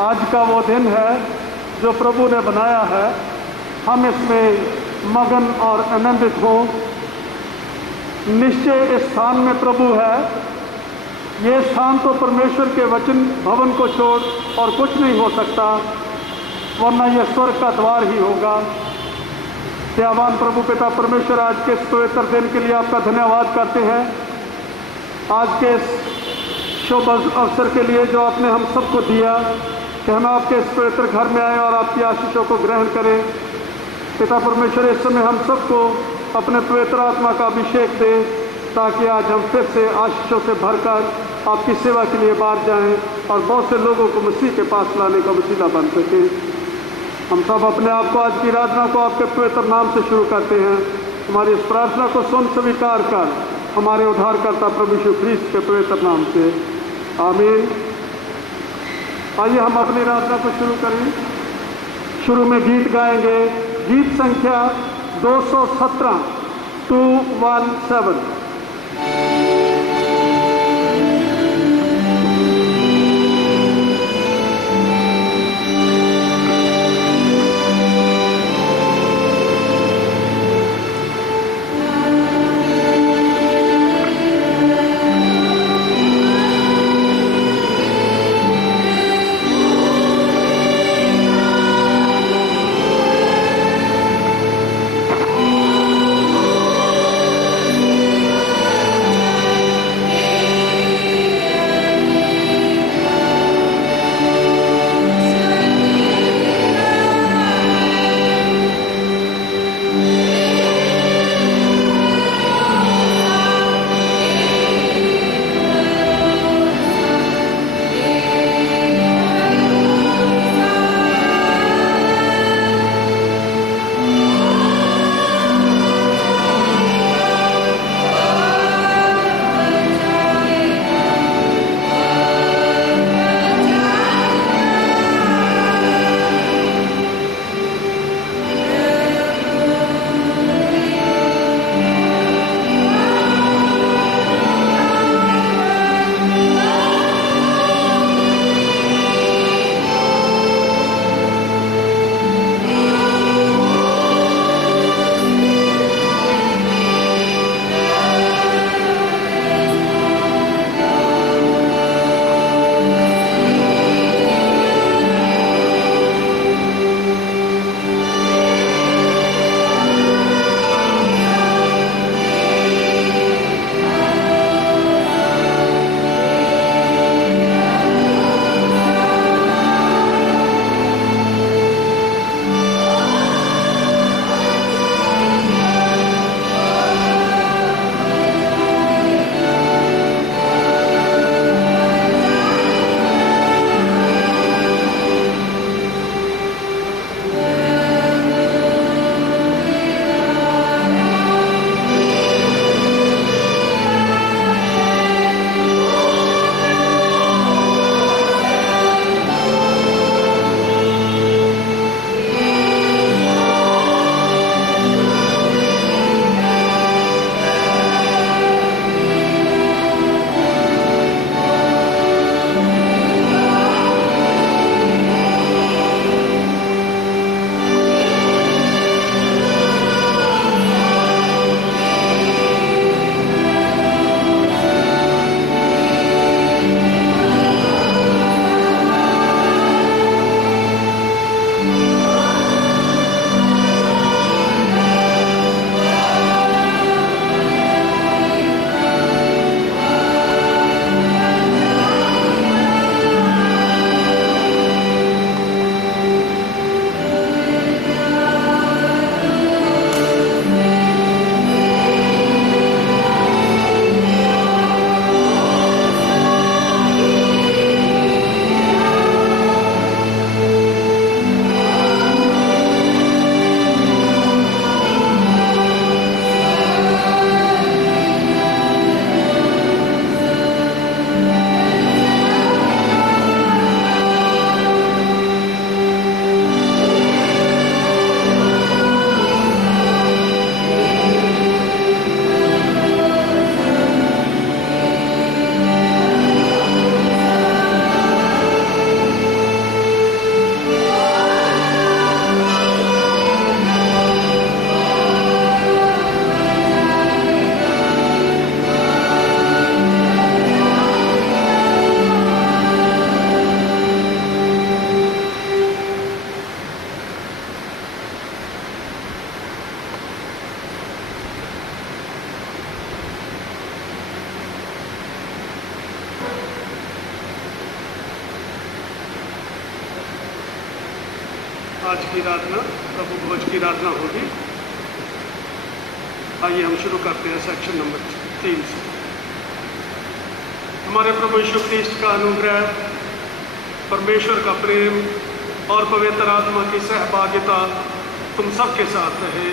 आज का वो दिन है जो प्रभु ने बनाया है। हम इसमें मगन और आनंदित हों। निश्चय इस स्थान में प्रभु है। ये स्थान तो परमेश्वर के वचन भवन को छोड़ और कुछ नहीं हो सकता, वरना यह स्वर्ग का द्वार ही होगा। दयावान प्रभु पिता परमेश्वर, आज के इस पवित्र दिन के लिए आपका धन्यवाद करते हैं। आज के इस शुभ अवसर के लिए जो आपने हम सबको दिया कि हम आपके इस पवित्र घर में आए और आपकी आशीषों को ग्रहण करें। पिता परमेश्वर, इस समय हम सबको अपने पवित्र आत्मा का अभिषेक दे, ताकि आज हम फिर से आशीषों से भरकर आपकी सेवा के लिए बाहर जाएं और बहुत से लोगों को मसीह के पास लाने का वसीला बन सके। हम सब अपने आप को, आज की आराधना को आपके पवित्र नाम से शुरू करते हैं। हमारी इस प्रार्थना को सुन स्वीकार कर हमारे उद्धारकर्ता प्रभु यीशु ख्रीस्त के पवित्र नाम से, आमीन। आइए हम अपनी आराधना को शुरू करें। शुरू में गीत गाएंगे, गीत संख्या 217, 217। आज की रातना प्रभु भोज की रातना होगी। आइए हम शुरू करते हैं सेक्शन नंबर 3 से। हमारे प्रभु यीशु ख्रीस्त का अनुग्रह, परमेश्वर का प्रेम और पवित्र आत्मा की सहभागिता तुम सबके साथ रहे।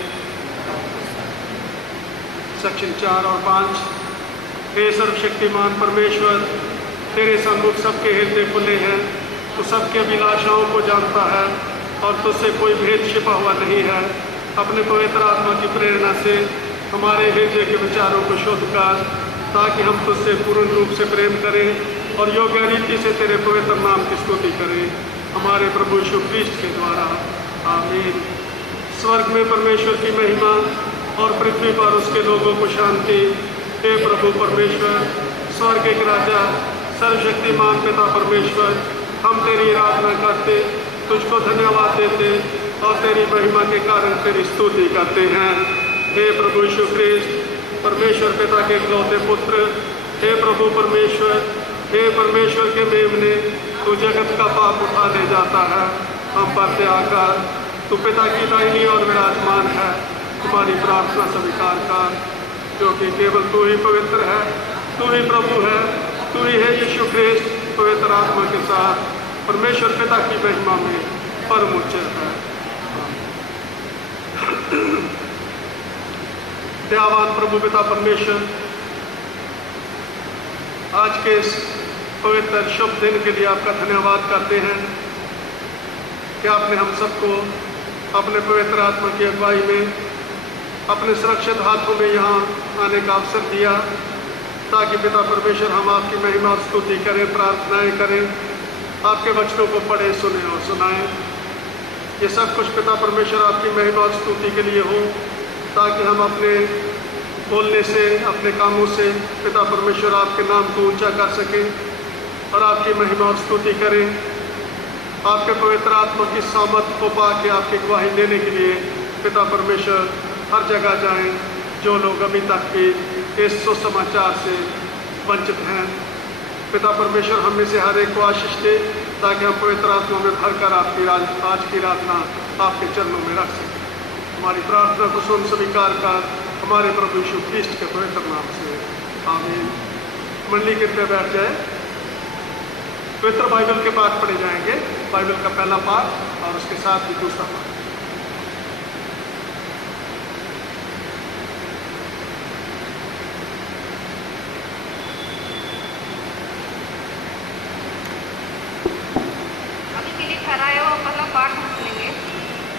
सेक्शन 4 और 5। हे सर्वशक्तिमान परमेश्वर, तेरे सम्मुख सबके हृदय खुले हैं, तू सबके अभिलाषाओं को जानता है और तुझसे कोई भेद छिपा हुआ नहीं है। अपने पवित्र आत्मा की प्रेरणा से हमारे हृदय के विचारों को शुद्ध कर, ताकि हम तुझसे पूर्ण रूप से प्रेम करें और योग्य रीति से तेरे पवित्र नाम की स्तुति करें, हमारे प्रभु यीशु ख्रीस्त के द्वारा। आमीन। स्वर्ग में परमेश्वर की महिमा और पृथ्वी पर उसके लोगों को शांति। हे प्रभु परमेश्वर, स्वर्ग के राजा, सर्वशक्तिमान पिता परमेश्वर, हम तेरी आराधना करते, तुझको धन्यवाद देते और तेरी महिमा के कारण तेरी स्तुति करते हैं। हे प्रभु यीशु ख्रीस्त, परमेश्वर पिता के इकलौते पुत्र, हे प्रभु परमेश्वर, हे परमेश्वर के मेमने, तू जगत का पाप उठा ले जाता है। हम पर से आकर तू पिता की दाहिनी और विराजमान है। तुम्हारी प्रार्थना स्वीकार कर, क्योंकि केवल तू ही पवित्र है, तू ही प्रभु है, तू ही है यीशु ख्रीस्त पवित्र आत्मा के साथ परमेश्वर पिता की महिमा में परम उच्च है। दयावान प्रभु पिता परमेश्वर, आज के इस पवित्र शुभ दिन के लिए आपका धन्यवाद करते हैं कि आपने हम सबको अपने पवित्र आत्मा की अगुवाई में अपने सुरक्षित हाथों में यहाँ आने का अवसर दिया, ताकि पिता परमेश्वर हम आपकी महिमा और स्तुति करें, प्रार्थनाएं करें, आपके वचनों को पढ़े, सुने और सुनाएं। ये सब कुछ पिता परमेश्वर आपकी महिमा और स्तुति के लिए हो, ताकि हम अपने बोलने से, अपने कामों से पिता परमेश्वर आपके नाम को ऊंचा कर सकें और आपकी महिमा और स्तुति करें। आपके पवित्र आत्मा की सामर्थ को पा के आपकी गवाही देने के लिए पिता परमेश्वर हर जगह जाएं, जो लोग अभी तक भी इस सुसमाचार से वंचित हैं। पिता परमेश्वर हम में से हर एक को आशीष दे, ताकि हम पवित्र आत्मा में भरकर आपकी आज की रातना आपके चरणों में रख सकें। हमारी प्रार्थना को सुन स्वीकार कर, हमारे प्रभु यीशु ख्रीस्त के पवित्र नाम से आमीन। मंडली कृपया बैठ जाए। पवित्र बाइबल के पाठ पढ़े जाएंगे। बाइबल का पहला पाठ और उसके साथ ही दूसरा पाठ।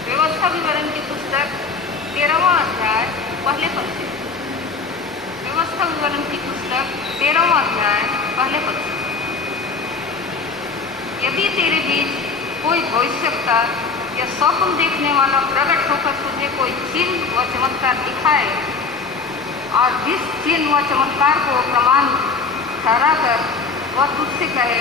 व्यवस्था विवरण की पुस्तक 13वां अध्याय पहले पद से। व्यवस्था विवरण की पुस्तक 13वां अध्याय पहले पद से। यदि तेरे बीच कोई भविष्यवक्ता या स्वप्न देखने वाला प्रकट होकर तुझे कोई चिन्ह व चमत्कार दिखाए और जिस चिन्ह व चमत्कार को प्रमाण ठहरा कर वह तुझसे कहे,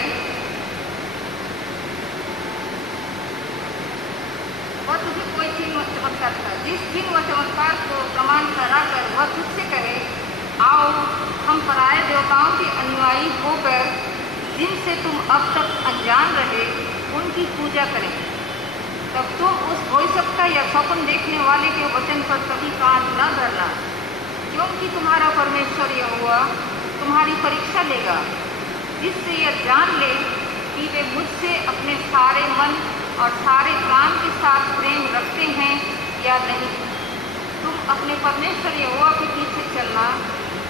वह तुझे कोई चिन्ह व चमत्कार था, जिस चिन्ह व चमत्कार को प्रमाण करा कर वह तुझसे कहे, आओ हम पराये देवताओं के अनुयायी होकर जिनसे तुम अब तक अनजान रहे उनकी पूजा करें, तब तुम उस भविष्यवक्ता या स्वप्न देखने वाले के वचन पर कभी कान न धरना, क्योंकि तुम्हारा परमेश्वर यहोवा तुम्हारी परीक्षा लेगा, जिससे यह जान ले कि वे मुझसे अपने सारे मन और सारे प्राण के साथ प्रेम रखते हैं या नहीं। तुम अपने परमेश्वर यहोवा के पीछे चलना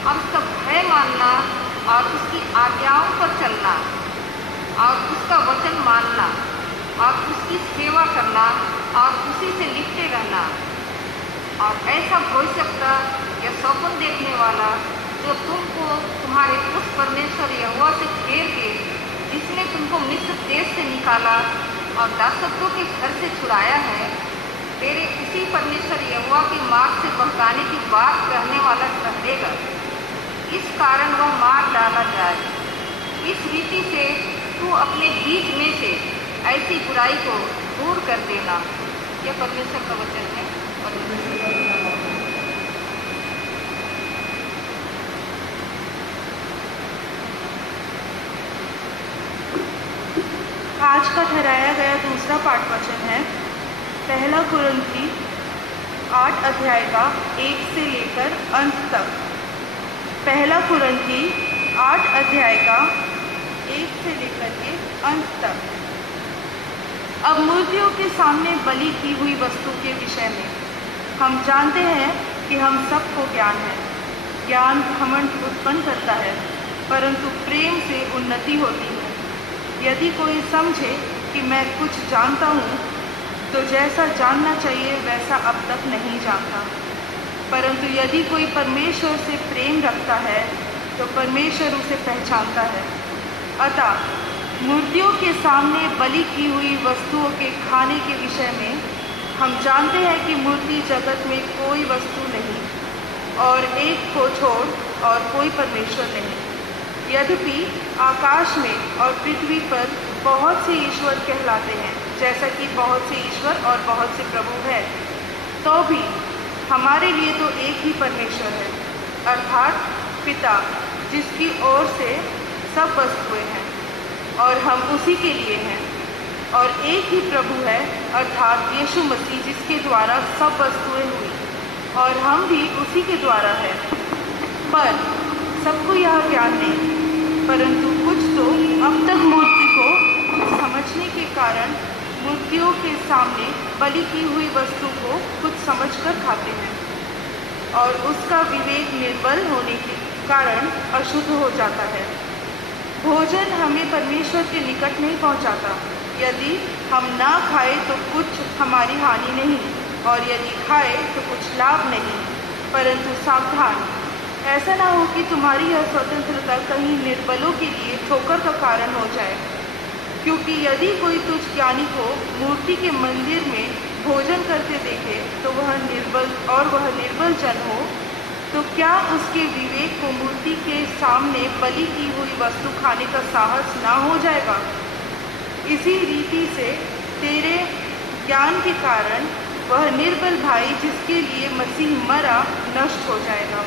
और उसका भय मानना और उसकी आज्ञाओं पर चलना और उसका वचन मानना और उसकी सेवा करना और उसी से लिपटे रहना। और ऐसा भविष्यवक्ता या स्वप्न देखने वाला जो तुमको तुम्हारे उस परमेश्वर यहोवा से घेर के, जिसने तुमको मिस्र देश से निकाला और दासत्व के घर से छुड़ाया है, तेरे इसी परमेश्वर यहोवा के मार्ग से बहकाने की बात कहने वाला ठहरेगा। इस कारण वह मार डाला जाए। इस रीति से तू अपने बीच में से ऐसी बुराई को दूर कर देना। यह परमेश्वर का वचन है। आज का ठहराया गया दूसरा पाठ वचन है पहला कुरिन्थी 8 अध्याय का 1 से लेकर अंत तक। पहला कुरिन्थी 8 अध्याय का 1 से लेकर के अंत तक। अब मूर्तियों के सामने बलि की हुई वस्तु के विषय में हम जानते हैं कि हम सबको ज्ञान है। ज्ञान घमंड उत्पन्न करता है, परंतु प्रेम से उन्नति होती है। यदि कोई समझे कि मैं कुछ जानता हूँ, तो जैसा जानना चाहिए वैसा अब तक नहीं जानता। परंतु यदि कोई परमेश्वर से प्रेम रखता है, तो परमेश्वर उसे पहचानता है। अतः मूर्तियों के सामने बलि की हुई वस्तुओं के खाने के विषय में हम जानते हैं कि मूर्ति जगत में कोई वस्तु नहीं, और एक को छोड़ और कोई परमेश्वर नहीं। यद्यपि आकाश में और पृथ्वी पर बहुत से ईश्वर कहलाते हैं, जैसा कि बहुत से ईश्वर और बहुत से प्रभु हैं, तो भी हमारे लिए तो एक ही परमेश्वर है, अर्थात पिता, जिसकी ओर से सब वस्तुएं हैं और हम उसी के लिए हैं। और एक ही प्रभु है, अर्थात यीशु मसीह, जिसके द्वारा सब वस्तुएं हुई और हम भी उसी के द्वारा हैं। पर सबको यह ज्ञान नहीं, परंतु कुछ तो अब तक मूर्ति को समझने के कारण मूर्तियों के सामने बलि की हुई वस्तु को कुछ समझकर खाते हैं, और उसका विवेक निर्बल होने के कारण अशुद्ध हो जाता है। भोजन हमें परमेश्वर के निकट नहीं पहुंचाता। यदि हम ना खाए तो कुछ हमारी हानि नहीं, और यदि खाए तो कुछ लाभ नहीं। परंतु सावधान, ऐसा ना हो कि तुम्हारी यह स्वतंत्रता कहीं निर्बलों के लिए ठोकर का कारण हो जाए। क्योंकि यदि कोई तुझ ज्ञानी को मूर्ति के मंदिर में भोजन करते देखे तो वह निर्बल जन हो, तो क्या उसके विवेक को मूर्ति के सामने बलि की हुई वस्तु खाने का साहस ना हो जाएगा? इसी रीति से तेरे ज्ञान के कारण वह निर्बल भाई जिसके लिए मसीह मरा नष्ट हो जाएगा।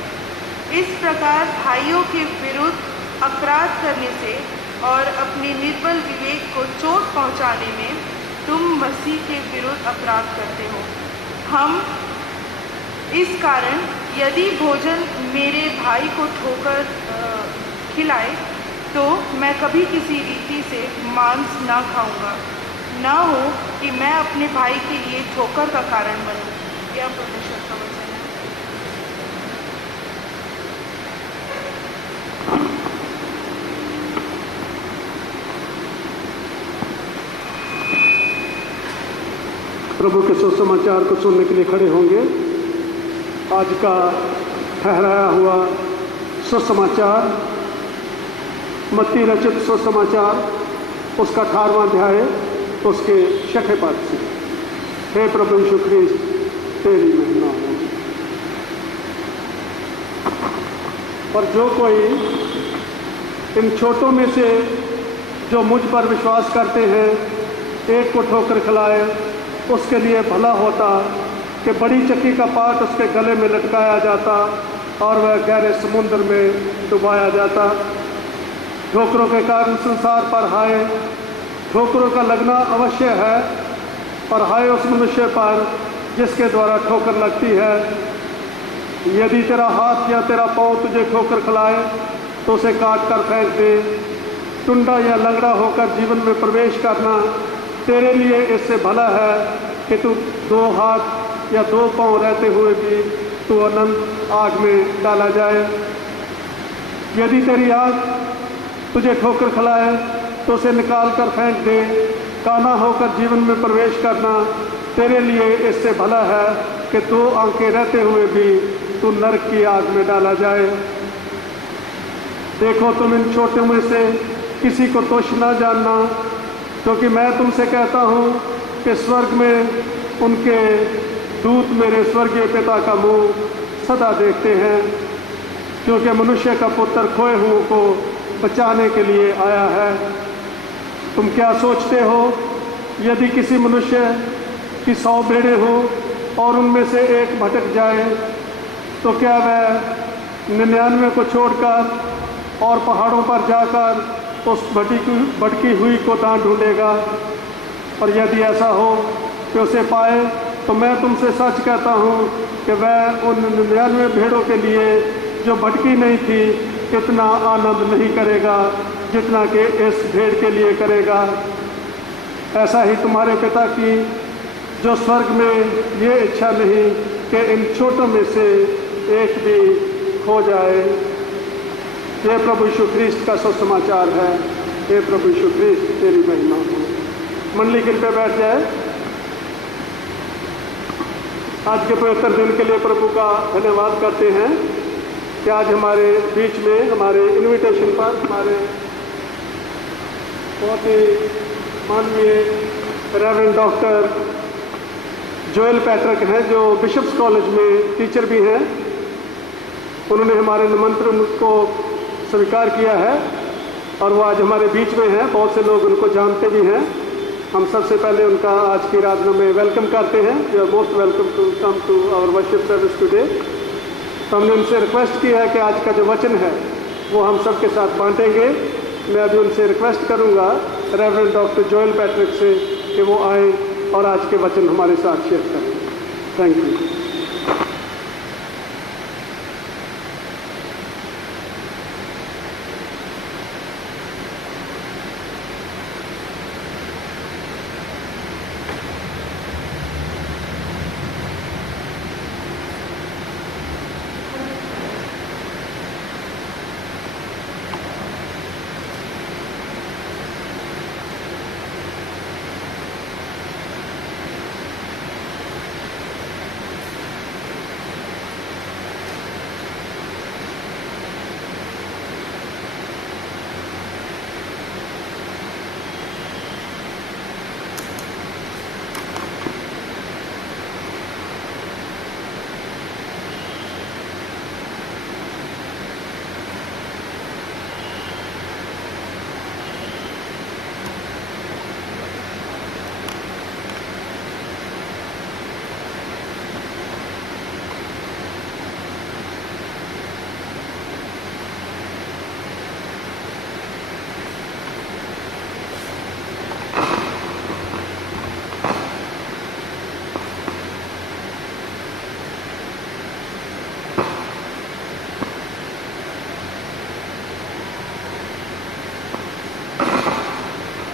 इस प्रकार भाइयों के विरुद्ध अपराध करने से और अपने निर्बल विवेक को चोट पहुंचाने में तुम मसीह के विरुद्ध अपराध करते हो। हम इस कारण यदि भोजन मेरे भाई को ठोकर खिलाए, तो मैं कभी किसी रीति से मांस ना खाऊंगा, ना हो कि मैं अपने भाई के लिए ठोकर का कारण बनूं। यह परमेश्वर का वचन है। प्रभु के सुसमाचार को सुनने के लिए खड़े होंगे। आज का ठहराया हुआ सुसमाचार मत्ती रचित सुसमाचार, उसका 18वां अध्याय, उसके 6 पद से। हे प्रभु यीशु ख्रीस्त, तेरी महिमा हो। और जो कोई इन छोटों में से जो मुझ पर विश्वास करते हैं, एक को ठोकर खिलाए, उसके लिए भला होता कि बड़ी चक्की का पाट उसके गले में लटकाया जाता और वह गहरे समुद्र में डुबाया जाता। ठोकरों के कारण संसार पर हाय, ठोकरों का लगना अवश्य है, पर हाय उस मनुष्य पर जिसके द्वारा ठोकर लगती है। यदि तेरा हाथ या तेरा पाँव तुझे ठोकर खिलाए तो उसे काट कर फेंक दे। टुंडा या लंगड़ा होकर जीवन में प्रवेश करना तेरे लिए इससे भला है कि तू 2 हाथ या 2 पाँव रहते हुए भी तू अनंत आग में डाला जाए। यदि तेरी आँख तुझे ठोकर खिलाए तो उसे निकाल कर फेंक दे। काना होकर जीवन में प्रवेश करना तेरे लिए इससे भला है कि 2 आंखें रहते हुए भी तू नरक की आग में डाला जाए। देखो, तुम इन छोटे में से किसी को तुच्छ ना जानना, क्योंकि मैं तुमसे कहता हूँ कि स्वर्ग में उनके दूत मेरे स्वर्गीय पिता का मुंह सदा देखते हैं, क्योंकि मनुष्य का पुत्र खोए हुओं को बचाने के लिए आया है। तुम क्या सोचते हो, यदि किसी मनुष्य की 100 भेड़ें हों और उनमें से एक भटक जाए, तो क्या वह 99 को छोड़कर और पहाड़ों पर जाकर उस भटकी हुई को दान ढूंढेगा? और यदि ऐसा हो कि उसे पाए, तो मैं तुमसे सच कहता हूँ कि वह उन 99 भेड़ों के लिए जो भटकी नहीं थी इतना आनंद नहीं करेगा जितना कि इस भेड़ के लिए करेगा। ऐसा ही तुम्हारे पिता की जो स्वर्ग में ये इच्छा नहीं कि इन छोटों में से एक भी खो जाए। ये प्रभु यीशु ख्रीस्त का सुसमाचार है। हे प्रभु यीशु ख्रीस्त, तेरी महिमा हो। मंडली कृपया बैठ जाए। आज के पवित्र दिन के लिए प्रभु का धन्यवाद करते हैं कि आज हमारे बीच में हमारे इनविटेशन पर हमारे बहुत ही माननीय रेवरेंड डॉक्टर जोएल पैट्रिक हैं, जो बिशप्स कॉलेज में टीचर भी हैं। उन्होंने हमारे निमंत्रण को स्वीकार किया है और वो आज हमारे बीच में हैं। बहुत से लोग उनको जानते भी हैं। हम सबसे पहले उनका आज की रात में वेलकम करते हैं। You are most welcome to come to our worship service today. तो हमने उनसे रिक्वेस्ट की है कि आज का जो वचन है वो हम सबके साथ बांटेंगे। मैं अभी उनसे रिक्वेस्ट करूंगा रेवरेंड डॉक्टर जोएल पैट्रिक से कि वो आए और आज के वचन हमारे साथ शेयर करें। Thank you.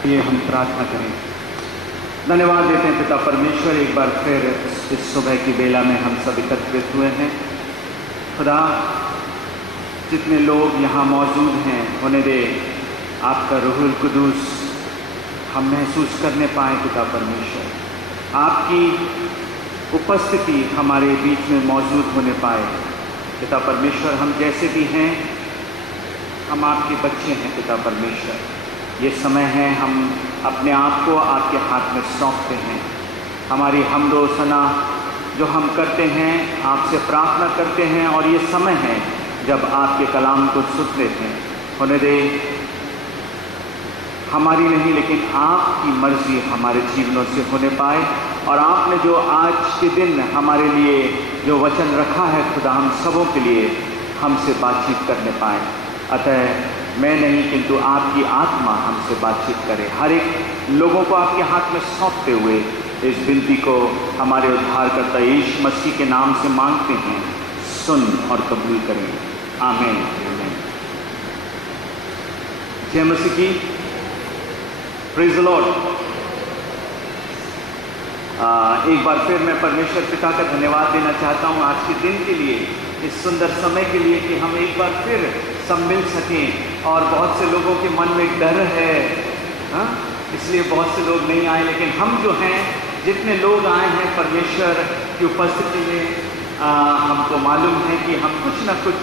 ये हम प्रार्थना करें। धन्यवाद देते हैं पिता परमेश्वर, एक बार फिर इस सुबह की बेला में हम सब एकत्रित हुए हैं। खुदा, जितने लोग यहाँ मौजूद हैं होने दे आपका रूहुल कुदूस हम महसूस करने पाए। पिता परमेश्वर, आपकी उपस्थिति हमारे बीच में मौजूद होने पाए। पिता परमेश्वर, हम जैसे भी हैं हम आपके बच्चे हैं। पिता परमेश्वर, ये समय है हम अपने आप को आपके हाथ में सौंपते हैं। हमारी हमदो सना जो हम करते हैं, आपसे प्रार्थना करते हैं, और ये समय है जब आपके कलाम को सुनते हैं। होने दे हमारी नहीं लेकिन आपकी मर्जी हमारे जीवनों से होने पाए। और आपने जो आज के दिन हमारे लिए जो वचन रखा है खुदा, हम सबों के लिए हमसे बातचीत करने पाए। अतः मैं नहीं किंतु आपकी आत्मा हमसे बातचीत करे। हर एक लोगों को आपके हाथ में सौंपते हुए इस विनती को हमारे उद्धारकर्ता यीशु मसीह के नाम से मांगते हैं, सुन और कबूल करें। आमीन। आमीन। जय मसीह की। Praise the Lord. एक बार फिर मैं परमेश्वर पिता का धन्यवाद देना चाहता हूँ आज के दिन के लिए, इस सुंदर समय के लिए कि हम एक बार फिर सब मिल सकें। और बहुत से लोगों के मन में डर है, इसलिए बहुत से लोग नहीं आए, लेकिन हम जो हैं, जितने लोग आए हैं परमेश्वर की उपस्थिति में, हमको मालूम है कि हम कुछ न कुछ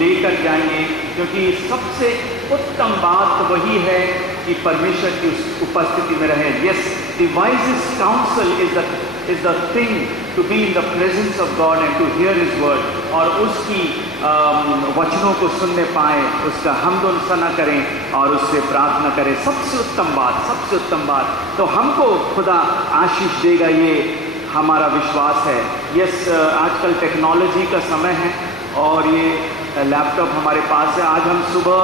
लेकर जाएंगे, क्योंकि सबसे उत्तम बात वही है कि परमेश्वर की उपस्थिति में रहे। Yes, the wisest counsel is the thing to be in the presence of God and to hear his word, और उसकी वचनों को सुनने पाए, उसका हमदो सना करें और उससे प्रार्थना करें। सबसे उत्तम बात, सबसे उत्तम बात। तो हमको खुदा आशीष देगा, ये हमारा विश्वास है। यस, आजकल टेक्नोलॉजी का समय है और ये लैपटॉप हमारे पास है। आज हम सुबह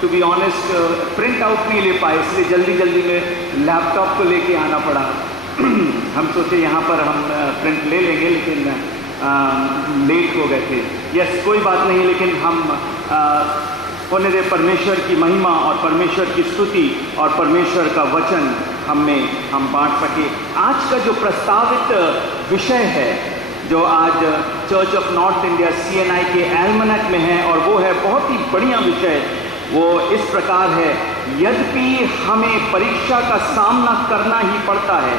to be honest print out नहीं ले पाए, इसलिए जल्दी जल्दी में लैपटॉप को लेके आना पड़ा। हम सोचे यहाँ पर हम प्रिंट ले लेंगे, लेकिन लेट हो गए थे। यस, कोई बात नहीं, लेकिन हम होने दे परमेश्वर की महिमा और परमेश्वर की स्तुति और परमेश्वर का वचन हम बांट सके। आज का जो प्रस्तावित विषय है, जो आज church of north India CNI के एल्मनक में है, और वो है बहुत ही बढ़िया विषय। वो इस प्रकार है, यद्यपि हमें परीक्षा का सामना करना ही पड़ता है,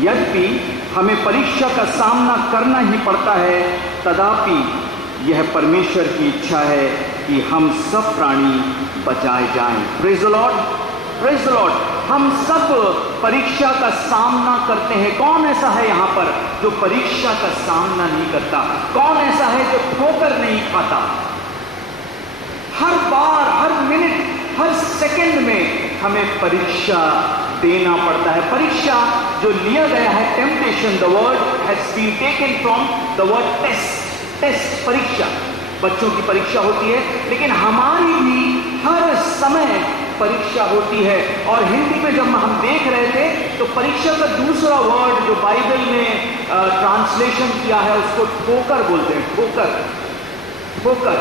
यद्यपि हमें परीक्षा का सामना करना ही पड़ता है, तथापि यह परमेश्वर की इच्छा है कि हम सब प्राणी बचाए जाएं। Praise the Lord, praise the Lord. हम सब परीक्षा का सामना करते हैं। कौन ऐसा है यहाँ पर जो परीक्षा का सामना नहीं करता? कौन ऐसा है जो ठोकर नहीं खाता? हर बार, हर मिनट, हर सेकंड में हमें परीक्षा देना पड़ता है। परीक्षा जो लिया गया है, temptation, the word has been taken from the word test. Test, परीक्षा, बच्चों की परीक्षा होती है, लेकिन हमारी भी हर समय परीक्षा होती है। और हिंदी में जब हम देख रहे थे तो परीक्षा का दूसरा वर्ड जो बाइबल में ट्रांसलेशन किया है उसको ठोकर बोलते हैं। ठोकर, ठोकर,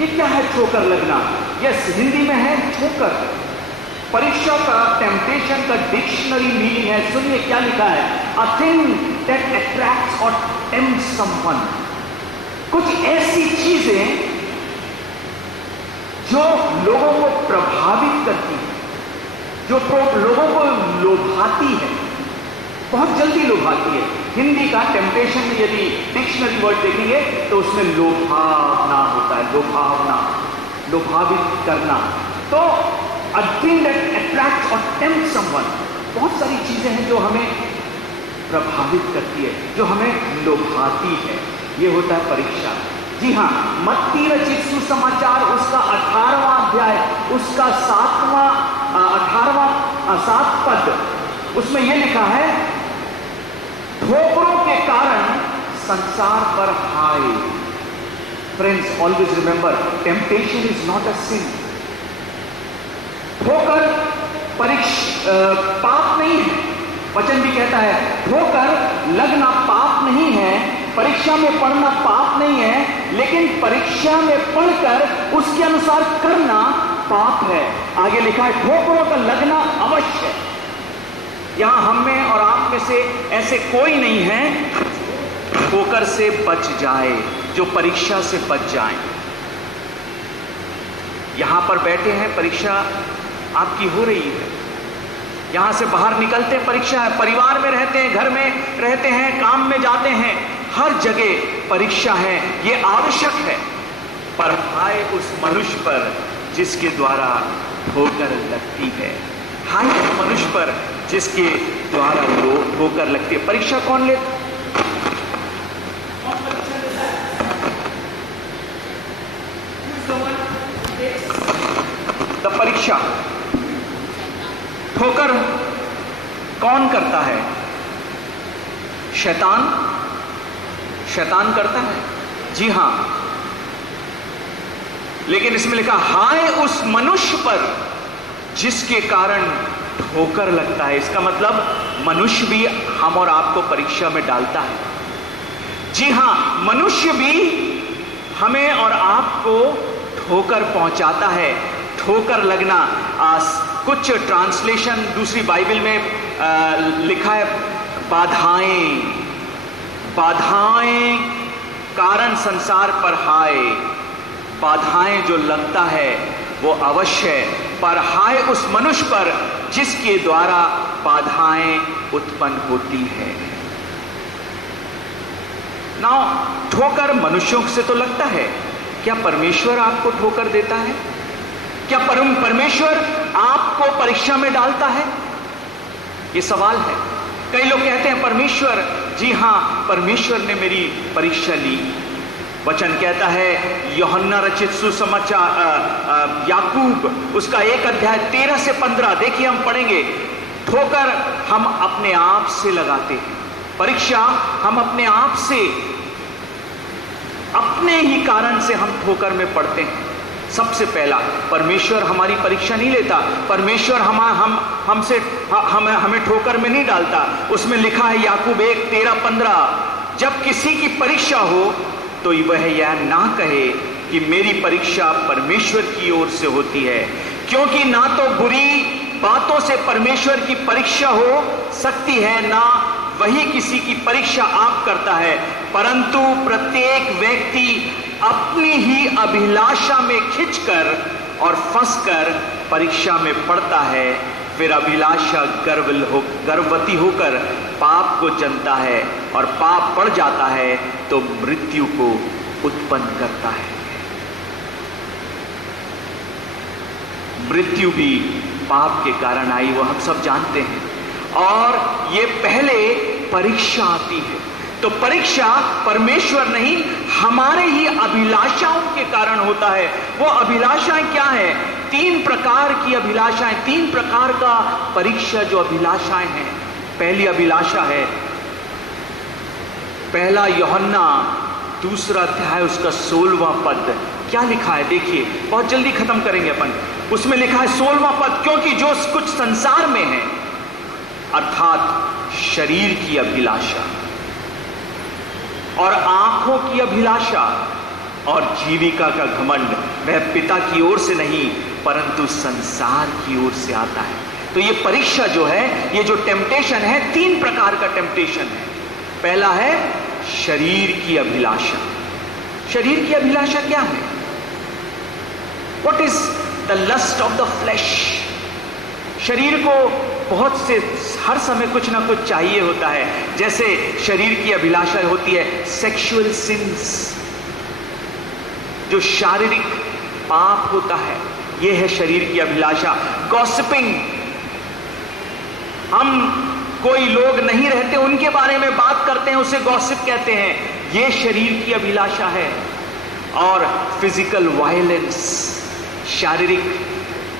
ये क्या है ठोकर लगना? यस, हिंदी में है ठोकर। परीक्षा का, टेम्पटेशन का डिक्शनरी मीनिंग है, सुनिए क्या लिखा है, अ थिंग दैट अट्रैक्ट्स और टेम्प्ट्स समवन। कुछ ऐसी चीजें जो लोगों को प्रभावित करती है, जो लोगों को लोभाती है, बहुत जल्दी लोभाती है। हिंदी का टेम्पटेशन में यदि डिक्शनरी वर्ड देखेंगे तो उसमें लोभावना होता है, लोभावना, लोभावित करना। तो अ थिंग दैट अट्रैक्ट्स और टेम्प्ट्स समवन, बहुत सारी चीजें हैं जो हमें प्रभावित करती है, जो हमें लोभाती है। ये होता है परीक्षा। जी हाँ, मत्ती रचित सुसमाचार उसका 18वां अध्याय, उसका 7 पद, उसमें यह लिखा है, ठोकरों के कारण संसार पर हाय। Friends, always remember, temptation is not a sin. ठोकर पाप नहीं है। वचन भी कहता है ठोकर लगना पाप नहीं है, परीक्षा में पढ़ना पाप नहीं है, लेकिन परीक्षा में पढ़कर उसके अनुसार करना पाप है। आगे लिखा है ठोकरों का लगना अवश्य है। यहां हम में और आप में से ऐसे कोई नहीं है ठोकर से बच जाए, जो परीक्षा से बच जाए। यहां पर बैठे हैं, परीक्षा आपकी हो रही है, यहां से बाहर निकलते परीक्षा है, परिवार में रहते हैं, घर में रहते हैं, काम में जाते हैं, हर जगह परीक्षा है। ये आवश्यक है। पर हाय उस मनुष्य पर जिसके द्वारा ठोकर लगती है, हाय उस मनुष्य पर जिसके द्वारा ठोकर लगती है। परीक्षा कौन लेता? द परीक्षा, ठोकर कौन करता है? शैतान, शैतान करता है। जी हां, लेकिन इसमें लिखा हाय उस मनुष्य पर जिसके कारण ठोकर लगता है। इसका मतलब मनुष्य भी हम और आपको परीक्षा में डालता है। जी हां, मनुष्य भी हमें और आपको ठोकर पहुंचाता है। ठोकर लगना, कुछ ट्रांसलेशन दूसरी बाइबल में लिखा है बाधाएं, बाधाएं कारण संसार पर हाय। बाधाएं जो लगता है वो अवश्य है, पर हाय उस मनुष्य पर जिसके द्वारा बाधाएं उत्पन्न होती है। नाउ ठोकर मनुष्यों से तो लगता है, क्या परमेश्वर आपको ठोकर देता है? क्या परमेश्वर आपको परीक्षा में डालता है? ये सवाल है। कई लोग कहते हैं परमेश्वर, जी हां, परमेश्वर ने मेरी परीक्षा ली। वचन कहता है यूहन्ना रचित सुसमाचार याकूब उसका 1 अध्याय 13 से 15, देखिए हम पढ़ेंगे। ठोकर हम अपने आप से लगाते हैं, परीक्षा हम अपने आप से, अपने ही कारण से हम ठोकर में पड़ते हैं। सबसे पहला, परमेश्वर हमारी परीक्षा नहीं लेता, परमेश्वर हमसे हमें ठोकर में नहीं डालता। उसमें लिखा है याकूब 1:13-15, जब किसी की परीक्षा हो तो वह यह ना कहे कि मेरी परीक्षा परमेश्वर की ओर से होती है, क्योंकि ना तो बुरी बातों से परमेश्वर की परीक्षा हो सकती है, ना वही किसी की परीक्षा आप करता है, परंतु प्रत्येक व्यक्ति अपनी ही अभिलाषा में खिंचकर और फंसकर परीक्षा में पड़ता है। फिर अभिलाषा गर्भवती होकर पाप को जनता है, और पाप बढ़ जाता है तो मृत्यु को उत्पन्न करता है। मृत्यु भी पाप के कारण आई, वो हम सब जानते हैं। और ये पहले परीक्षा आती है, तो परीक्षा परमेश्वर नहीं, हमारे ही अभिलाषाओं के कारण होता है। वो अभिलाषाएं क्या है? 3 प्रकार की अभिलाषाएं, 3 प्रकार का परीक्षा जो अभिलाषाएं हैं। पहली अभिलाषा है, पहला यूहन्ना 2 अध्याय उसका 16वां पद। क्या लिखा है देखिए, बहुत जल्दी खत्म करेंगे अपन। उसमें लिखा है 16वां पद, क्योंकि जो कुछ संसार में है, अर्थात शरीर की अभिलाषा और आंखों की अभिलाषा और जीविका का घमंड, वह पिता की ओर से नहीं परंतु संसार की ओर से आता है। तो ये परीक्षा जो है, ये जो टेम्पटेशन है, 3 प्रकार का टेम्पटेशन है। पहला है शरीर की अभिलाषा। शरीर की अभिलाषा क्या है? What is the lust of the flesh? शरीर को बहुत से हर समय कुछ ना कुछ चाहिए होता है। जैसे शरीर की अभिलाषा होती है सेक्सुअल सिंस, जो शारीरिक पाप होता है, यह है शरीर की अभिलाषा। गॉसिपिंग, हम कोई लोग नहीं रहते उनके बारे में बात करते हैं, उसे गॉसिप कहते हैं, यह शरीर की अभिलाषा है। और फिजिकल वायलेंस, शारीरिक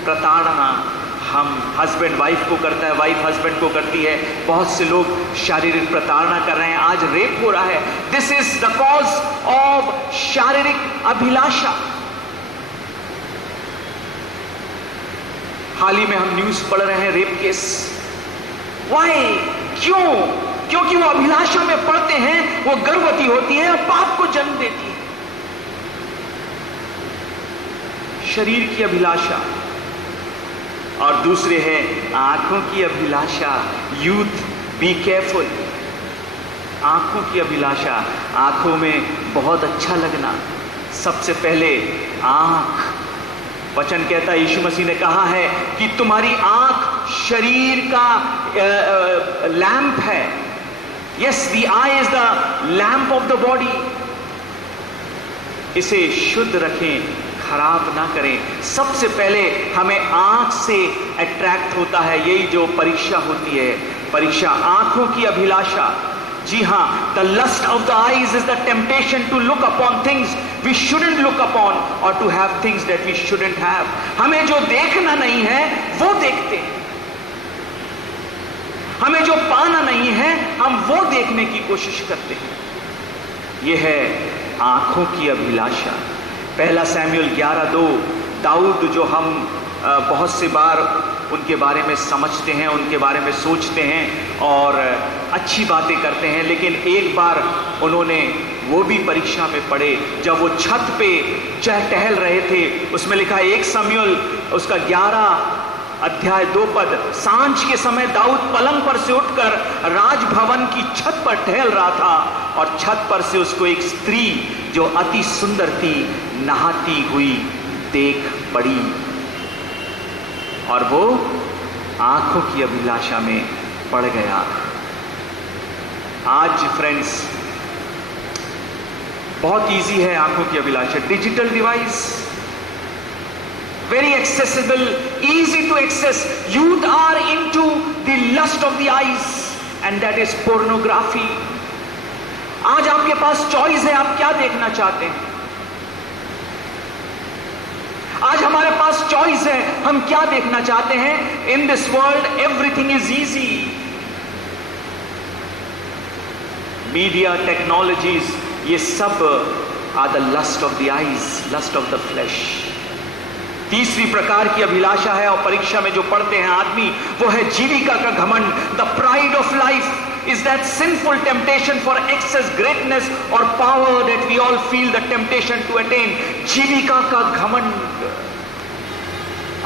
प्रताड़ना, हम हस्बैंड वाइफ को करता है, वाइफ हस्बैंड को करती है, बहुत से लोग शारीरिक प्रताड़ना कर रहे हैं, आज रेप हो रहा है। This is the cause of शारीरिक अभिलाषा। हाल ही में हम न्यूज पढ़ रहे हैं रेप केस। वाई? क्यों? क्योंकि वो अभिलाषा में पड़ते हैं, वो गर्भवती होती है और पाप को जन्म देती है। शरीर की अभिलाषा। और दूसरे है आंखों की अभिलाषा। Youth, be careful. आंखों की अभिलाषा, आंखों में बहुत अच्छा लगना। सबसे पहले आंख, वचन कहता है, यीशु मसीह ने कहा है कि तुम्हारी आंख शरीर का लैंप है। Yes, the I is the lamp of the body. इसे शुद्ध रखें, खराब ना करें। सबसे पहले हमें आंख से अट्रैक्ट होता है, यही जो परीक्षा होती है, परीक्षा आंखों की अभिलाषा। जी हाँ, the lust of the eyes is the temptation to look upon things we shouldn't look upon और to have things that we shouldn't have. हमें जो देखना नहीं है वो देखते हैं, हमें जो पाना नहीं है हम वो देखने की कोशिश करते हैं। यह है आंखों की अभिलाषा। पहला सैमुएल 11:2, दाऊद जो हम बहुत सी बार उनके बारे में समझते हैं, उनके बारे में सोचते हैं और अच्छी बातें करते हैं, लेकिन एक बार उन्होंने वो भी परीक्षा में पड़े जब वो छत पे टहल रहे थे। उसमें लिखा है 1 शमूएल उसका 11:2 सांझ के समय दाऊद पलंग पर से उठकर राजभवन की छत पर टहल रहा था और छत पर से उसको एक स्त्री जो अति सुंदर थी नहाती हुई देख पड़ी और वो आंखों की अभिलाषा में पड़ गया। आज फ्रेंड्स बहुत इजी है आंखों की अभिलाषा। Digital device, very accessible, easy to access. Youth are into the lust of the eyes and that is pornography. आज आपके पास चॉइस है, आप क्या देखना चाहते हैं। आज हमारे पास चॉइस है, हम क्या देखना चाहते हैं। In this world everything is easy. Media, तीसरी प्रकार की अभिलाषा है और परीक्षा में जो पढ़ते हैं आदमी, वो है जीविका का घमंड। The pride of life is that sinful temptation for excess greatness और power that we all feel the temptation to attain. जीविका का घमंड।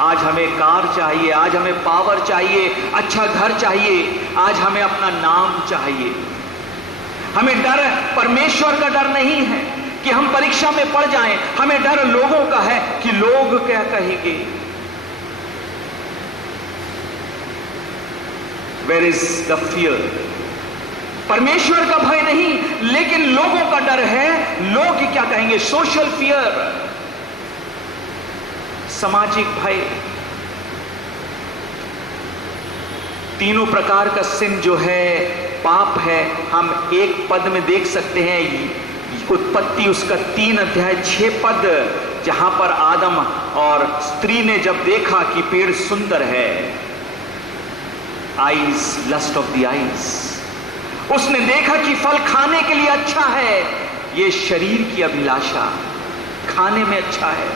आज हमें कार चाहिए, आज हमें पावर चाहिए, अच्छा घर चाहिए, आज हमें अपना नाम चाहिए। हमें डर परमेश्वर का डर नहीं है कि हम परीक्षा में पड़ जाएं, हमें डर लोगों का है कि लोग क्या कहेंगे। Where is the fear? परमेश्वर का भय नहीं, लेकिन लोगों का डर है, लोग क्या कहेंगे। सोशल फियर, सामाजिक भय। तीनों प्रकार का सिन जो है, पाप है, हम एक पद में देख सकते हैं। उत्पत्ति उसका 3 अध्याय 6 पद, जहां पर आदम और स्त्री ने जब देखा कि पेड़ सुंदर है, eyes, lust of the eyes, उसने देखा कि फल खाने के लिए अच्छा है, ये शरीर की अभिलाषा, खाने में अच्छा है,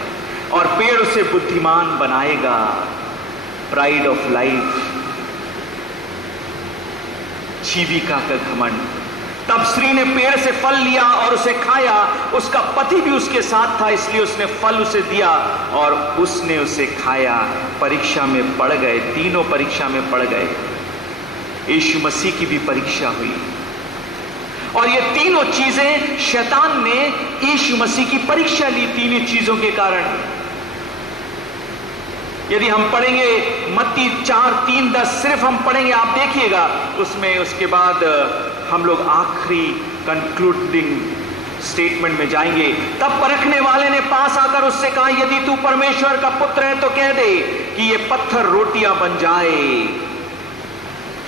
और पेड़ उसे बुद्धिमान बनाएगा। प्राइड ऑफ लाइफ, जीविका का घमंड। तब स्त्री ने पेड़ से फल लिया और उसे खाया। उसका पति भी उसके साथ था, इसलिए उसने फल उसे दिया और उसने उसे खाया। परीक्षा में पड़ गए, तीनों परीक्षा में पड़ गए। यीशु मसीह की भी परीक्षा हुई, और ये तीनों चीजें शैतान ने यीशु मसीह की परीक्षा ली, तीनों चीजों के कारण। यदि हम पढ़ेंगे मत्ती 4:3-10, सिर्फ हम पढ़ेंगे, आप देखिएगा उसमें, उसके बाद हम लोग आखिरी कंक्लूडिंग स्टेटमेंट में जाएंगे। तब परखने वाले ने पास आकर उससे कहा, यदि तू परमेश्वर का पुत्र है तो कह दे कि ये पत्थर रोटियां बन जाए।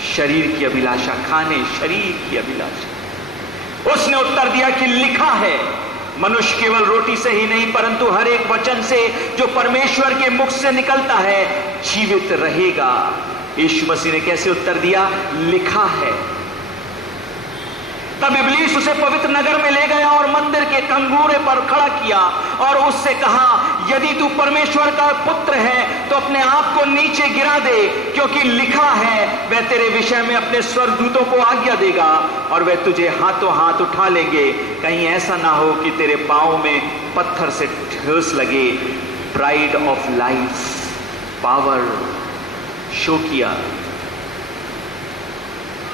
शरीर की अभिलाषा, खाने, शरीर की अभिलाषा। उसने उत्तर दिया कि लिखा है, मनुष्य केवल रोटी से ही नहीं परंतु हर एक वचन से जो परमेश्वर के मुख से निकलता है जीवित रहेगा। यीशु मसीह ने कैसे उत्तर दिया? लिखा है। तब इब्लीस उसे पवित्र नगर में ले गया और मंदिर के कंगूरे पर खड़ा किया और उससे कहा, यदि तू परमेश्वर का पुत्र है तो अपने आप को नीचे गिरा दे, क्योंकि लिखा है वह तेरे विषय में अपने स्वर्गदूतों को आज्ञा देगा और वह तुझे हाथों हाथ उठा लेंगे, कहीं ऐसा ना हो कि तेरे पांव में पत्थर से ठोस लगे। Pride of life, power show किया।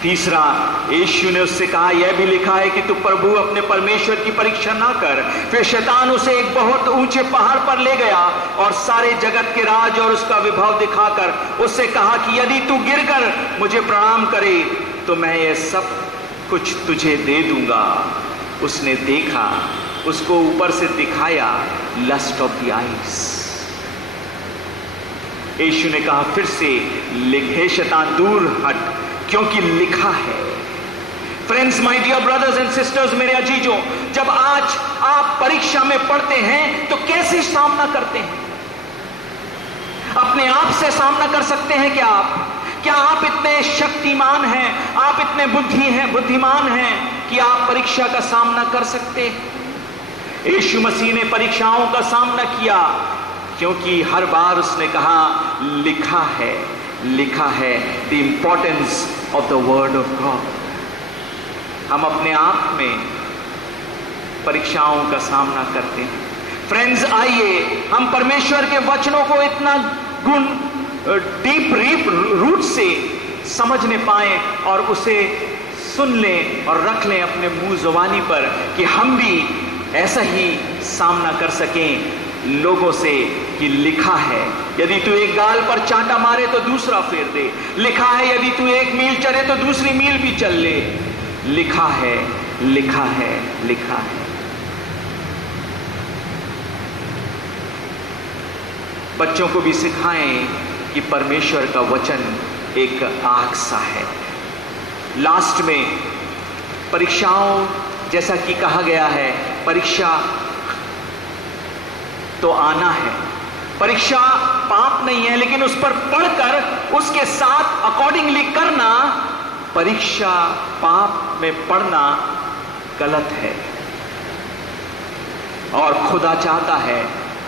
तीसरा, यीशु ने उससे कहा, यह भी लिखा है कि तू प्रभु अपने परमेश्वर की परीक्षा ना कर। फिर शैतान उसे एक बहुत ऊंचे पहाड़ पर ले गया और सारे जगत के राज और उसका विभव दिखाकर उससे कहा कि यदि तू गिरकर मुझे प्रणाम करे तो मैं यह सब कुछ तुझे दे दूंगा। उसने देखा, उसको ऊपर से दिखाया लस्ट ऑफ द आईज। यीशु ने कहा फिर से, लिखे शैतान दूर हट, क्योंकि लिखा है। Friends, my dear brothers and sisters, मेरे अजीजों, जब आज आप परीक्षा में पढ़ते हैं तो कैसे सामना करते हैं? अपने आप से सामना कर सकते हैं क्या आप इतने शक्तिमान हैं, आप इतने बुद्धिमान हैं कि आप परीक्षा का सामना कर सकते हैं? यीशु मसीह ने परीक्षाओं का सामना किया, क्योंकि हर बार उसने कहा लिखा है, लिखा है। The importance of the word of God. हम अपने आप में परीक्षाओं का सामना करते हैं। फ्रेंड्स, आइए हम परमेश्वर के वचनों को इतना डीप रूट से समझने पाए और उसे सुन लें और रख लें अपने मुंह जुबानी पर, कि हम भी ऐसा ही सामना कर सकें लोगों से कि लिखा है, यदि तू एक गाल पर चांटा मारे तो दूसरा फेर दे। लिखा है, यदि तू एक मील चले तो दूसरी मील भी चल ले। लिखा है, लिखा है, लिखा है। बच्चों को भी सिखाएं कि परमेश्वर का वचन एक आग सा है। लास्ट में परीक्षाओं, जैसा कि कहा गया है, परीक्षा तो आना है। परीक्षा पाप नहीं है, लेकिन उस पर पढ़कर उसके साथ अकॉर्डिंगली करना, परीक्षा पाप में पढ़ना गलत है। और खुदा चाहता है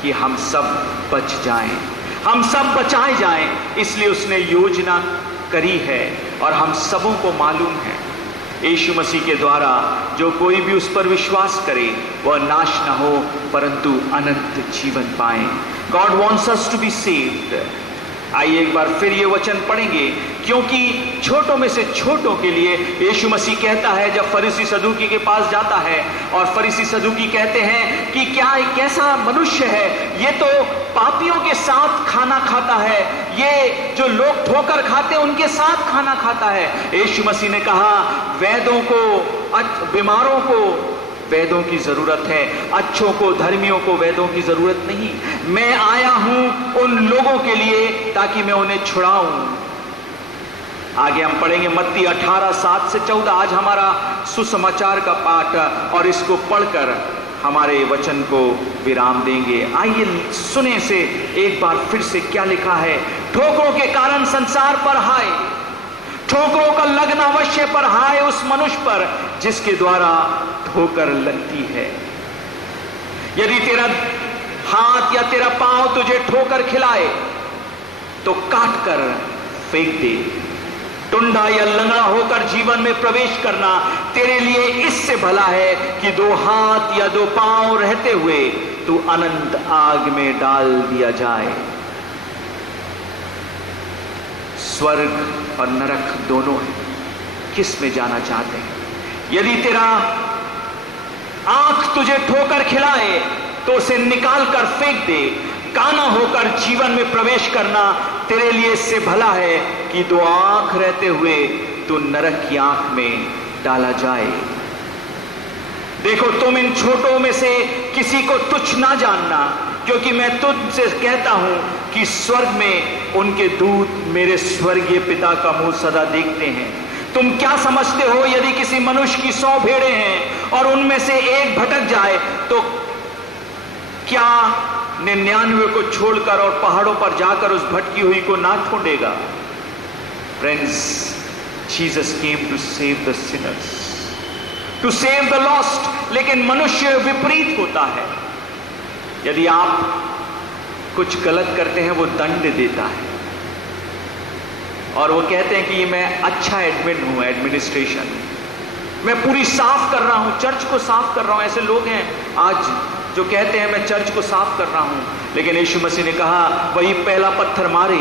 कि हम सब बच जाएं, हम सब बचाए जाएं। इसलिए उसने योजना करी है और हम सबों को मालूम है यीशु मसीह के द्वारा जो कोई भी उस पर विश्वास करे वह नाश न हो परंतु अनंत जीवन पाए। God wants us to be saved. आइए एक बार फिर ये वचन पढ़ेंगे, क्योंकि छोटों में से छोटों के लिए यीशु मसीह कहता है, जब फरीसी सदूकी के पास जाता है और फरीसी सदूकी कहते हैं कि क्या कैसा मनुष्य है, ये तो पापियों के साथ खाना खाता है, ये जो लोग ठोकर खाते हैं उनके साथ खाना खाता है। यीशु मसीह ने कहा वैद्यों को, बीमारों को वैद्यों की जरूरत है, अच्छों को, धर्मियों को वैद्यों की जरूरत नहीं। मैं आया हूं उन लोगों के लिए ताकि मैं उन्हें छुड़ाऊं। आगे हम पढ़ेंगे मत्ती 18:7 से 14। आज हमारा सुसमाचार का पाठ और इसको पढ़कर हमारे वचन को विराम देंगे। आइए सुने से एक बार फिर से क्या लिखा है। ठोकरों के कारण संसार पर हाय, ठोकरों का लगना अवश्य पर हाय उस मनुष्य पर जिसके द्वारा ठोकर लगती है। यदि तेरा हाथ या तेरा पांव तुझे ठोकर खिलाए तो काट कर फेंक दे। टुंडा या लंगड़ा होकर जीवन में प्रवेश करना तेरे लिए इससे भला है कि 2 हाथ या 2 पांव रहते हुए तू अनंत आग में डाल दिया जाए। स्वर्ग और नरक दोनों है, किस में जाना चाहते हैं? यदि तेरा आंख तुझे ठोकर खिलाए तो उसे निकाल कर फेंक दे। काना होकर जीवन में प्रवेश करना तेरे लिए इससे भला है कि 2 आंख रहते हुए तू नरक की आंख में डाला जाए। देखो तुम इन छोटों में से किसी को तुच्छ ना जानना, क्योंकि मैं तुझसे कहता हूं कि स्वर्ग में उनके दूत मेरे स्वर्गीय पिता का मुंह सदा देखते हैं। तुम क्या समझते हो, यदि किसी मनुष्य की 100 भेड़ें हैं और उनमें से एक भटक जाए तो क्या 99 को छोड़कर और पहाड़ों पर जाकर उस भटकी हुई को ना ढूंढेगा? Friends, Jesus came to save the sinners, to save the lost. लेकिन मनुष्य विपरीत होता है। यदि आप कुछ गलत करते हैं वो दंड देता है और वो कहते हैं कि मैं अच्छा एडमिन हूं, एडमिनिस्ट्रेशन, मैं पूरी साफ कर रहा हूं, चर्च को साफ कर रहा हूं। ऐसे लोग हैं आज जो कहते हैं मैं चर्च को साफ कर रहा हूं, लेकिन यीशु मसीह ने कहा वही पहला पत्थर मारे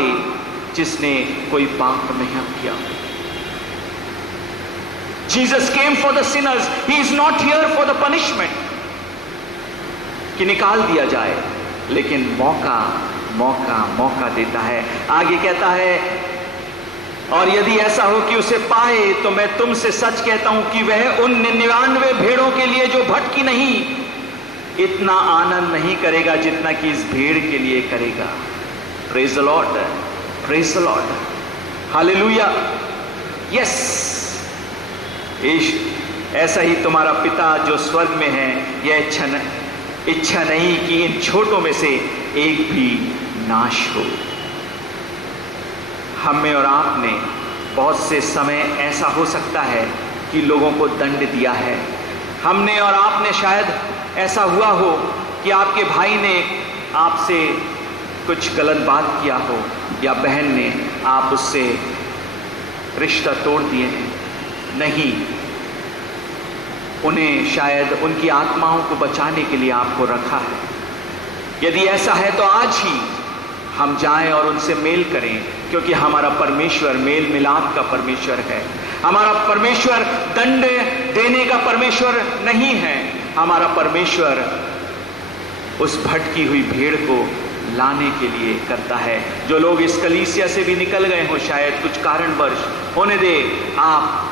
जिसने कोई पाप नहीं किया। Jesus came for the sinners. He is not here for the punishment कि निकाल दिया जाए, लेकिन मौका मौका मौका देता है। आगे कहता है और यदि ऐसा हो कि उसे पाए तो मैं तुमसे सच कहता हूं कि वह उन 99 भेड़ों के लिए जो भटकी नहीं इतना आनंद नहीं करेगा जितना कि इस भेड़ के लिए करेगा। Praise the Lord, praise the Lord, hallelujah. Yes, ऐसा ही तुम्हारा पिता जो स्वर्ग में है यह इच्छा नहीं कि इन छोटों में से एक भी नाश हो। हम में और आपने बहुत से समय ऐसा हो सकता है कि लोगों को दंड दिया है। हमने और आपने शायद ऐसा हुआ हो कि आपके भाई ने आपसे कुछ गलत बात किया हो या बहन ने आप उससे रिश्ता तोड़ दिए हैं। नहीं, उन्हें शायद उनकी आत्माओं को बचाने के लिए आपको रखा है। यदि ऐसा है तो आज ही हम जाएं और उनसे मेल करें, क्योंकि हमारा परमेश्वर मेल मिलाप का परमेश्वर है। हमारा परमेश्वर दंड देने का परमेश्वर नहीं है। हमारा परमेश्वर उस भटकी हुई भेड़ को लाने के लिए करता है। जो लोग इस कलीसिया से भी निकल गए हो शायद कुछ कारणवश, होने दे, आप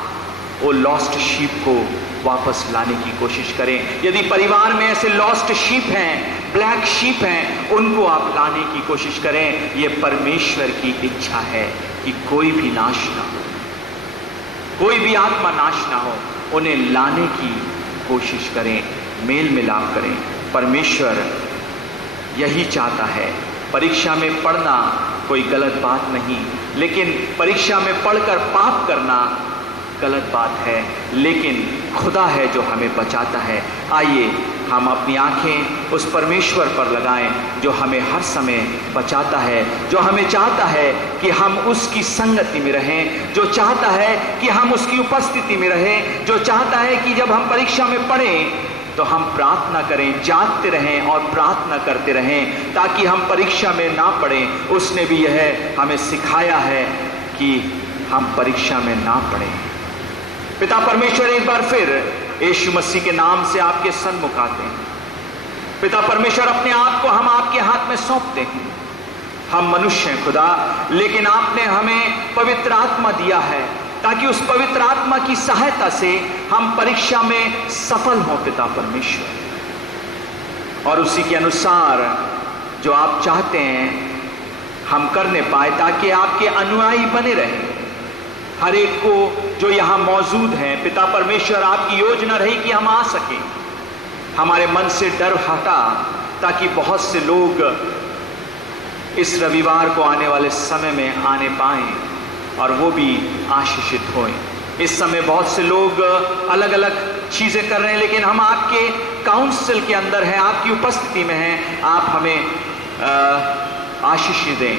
वो लॉस्ट शीप को वापस लाने की कोशिश करें। यदि परिवार में ऐसे लॉस्ट शीप हैं, ब्लैक शीप हैं, उनको आप लाने की कोशिश करें। ये परमेश्वर की इच्छा है कि कोई भी नाश ना हो, कोई भी आत्मा नाश ना हो। उन्हें लाने की कोशिश करें, मेल मिलाप करें। परमेश्वर यही चाहता है। परीक्षा में पढ़ना कोई गलत बात नहीं, लेकिन परीक्षा में पढ़कर पाप करना गलत बात है, लेकिन खुदा है जो हमें बचाता है। आइए हम अपनी आंखें उस परमेश्वर पर लगाएं जो हमें हर समय बचाता है, जो हमें चाहता है कि हम उसकी संगति में रहें, जो चाहता है कि हम उसकी उपस्थिति में रहें, जो चाहता है कि जब हम परीक्षा में पढ़ें तो हम प्रार्थना करें, जागते रहें और प्रार्थना करते रहें ताकि हम परीक्षा में ना पढ़ें। उसने भी यह हमें सिखाया है कि हम परीक्षा में ना पढ़ें। पिता परमेश्वर एक बार फिर यीशु मसीह के नाम से आपके सन्मुख आते हैं। पिता परमेश्वर, अपने आप को हम आपके हाथ में सौंपते हैं। हम मनुष्य हैं खुदा, लेकिन आपने हमें पवित्र आत्मा दिया है ताकि उस पवित्र आत्मा की सहायता से हम परीक्षा में सफल हों पिता परमेश्वर, और उसी के अनुसार जो आप चाहते हैं हम करने पाए ताकि आपके अनुयायी बने रहें। हर एक को जो यहाँ मौजूद हैं पिता परमेश्वर, आपकी योजना रही कि हम आ सकें। हमारे मन से डर हटा ताकि बहुत से लोग इस रविवार को आने वाले समय में आने पाएं और वो भी आशीषित हों। इस समय बहुत से लोग अलग अलग चीज़ें कर रहे हैं, लेकिन हम आपके काउंसिल के अंदर हैं, आपकी उपस्थिति में हैं। आप हमें आशीष दें,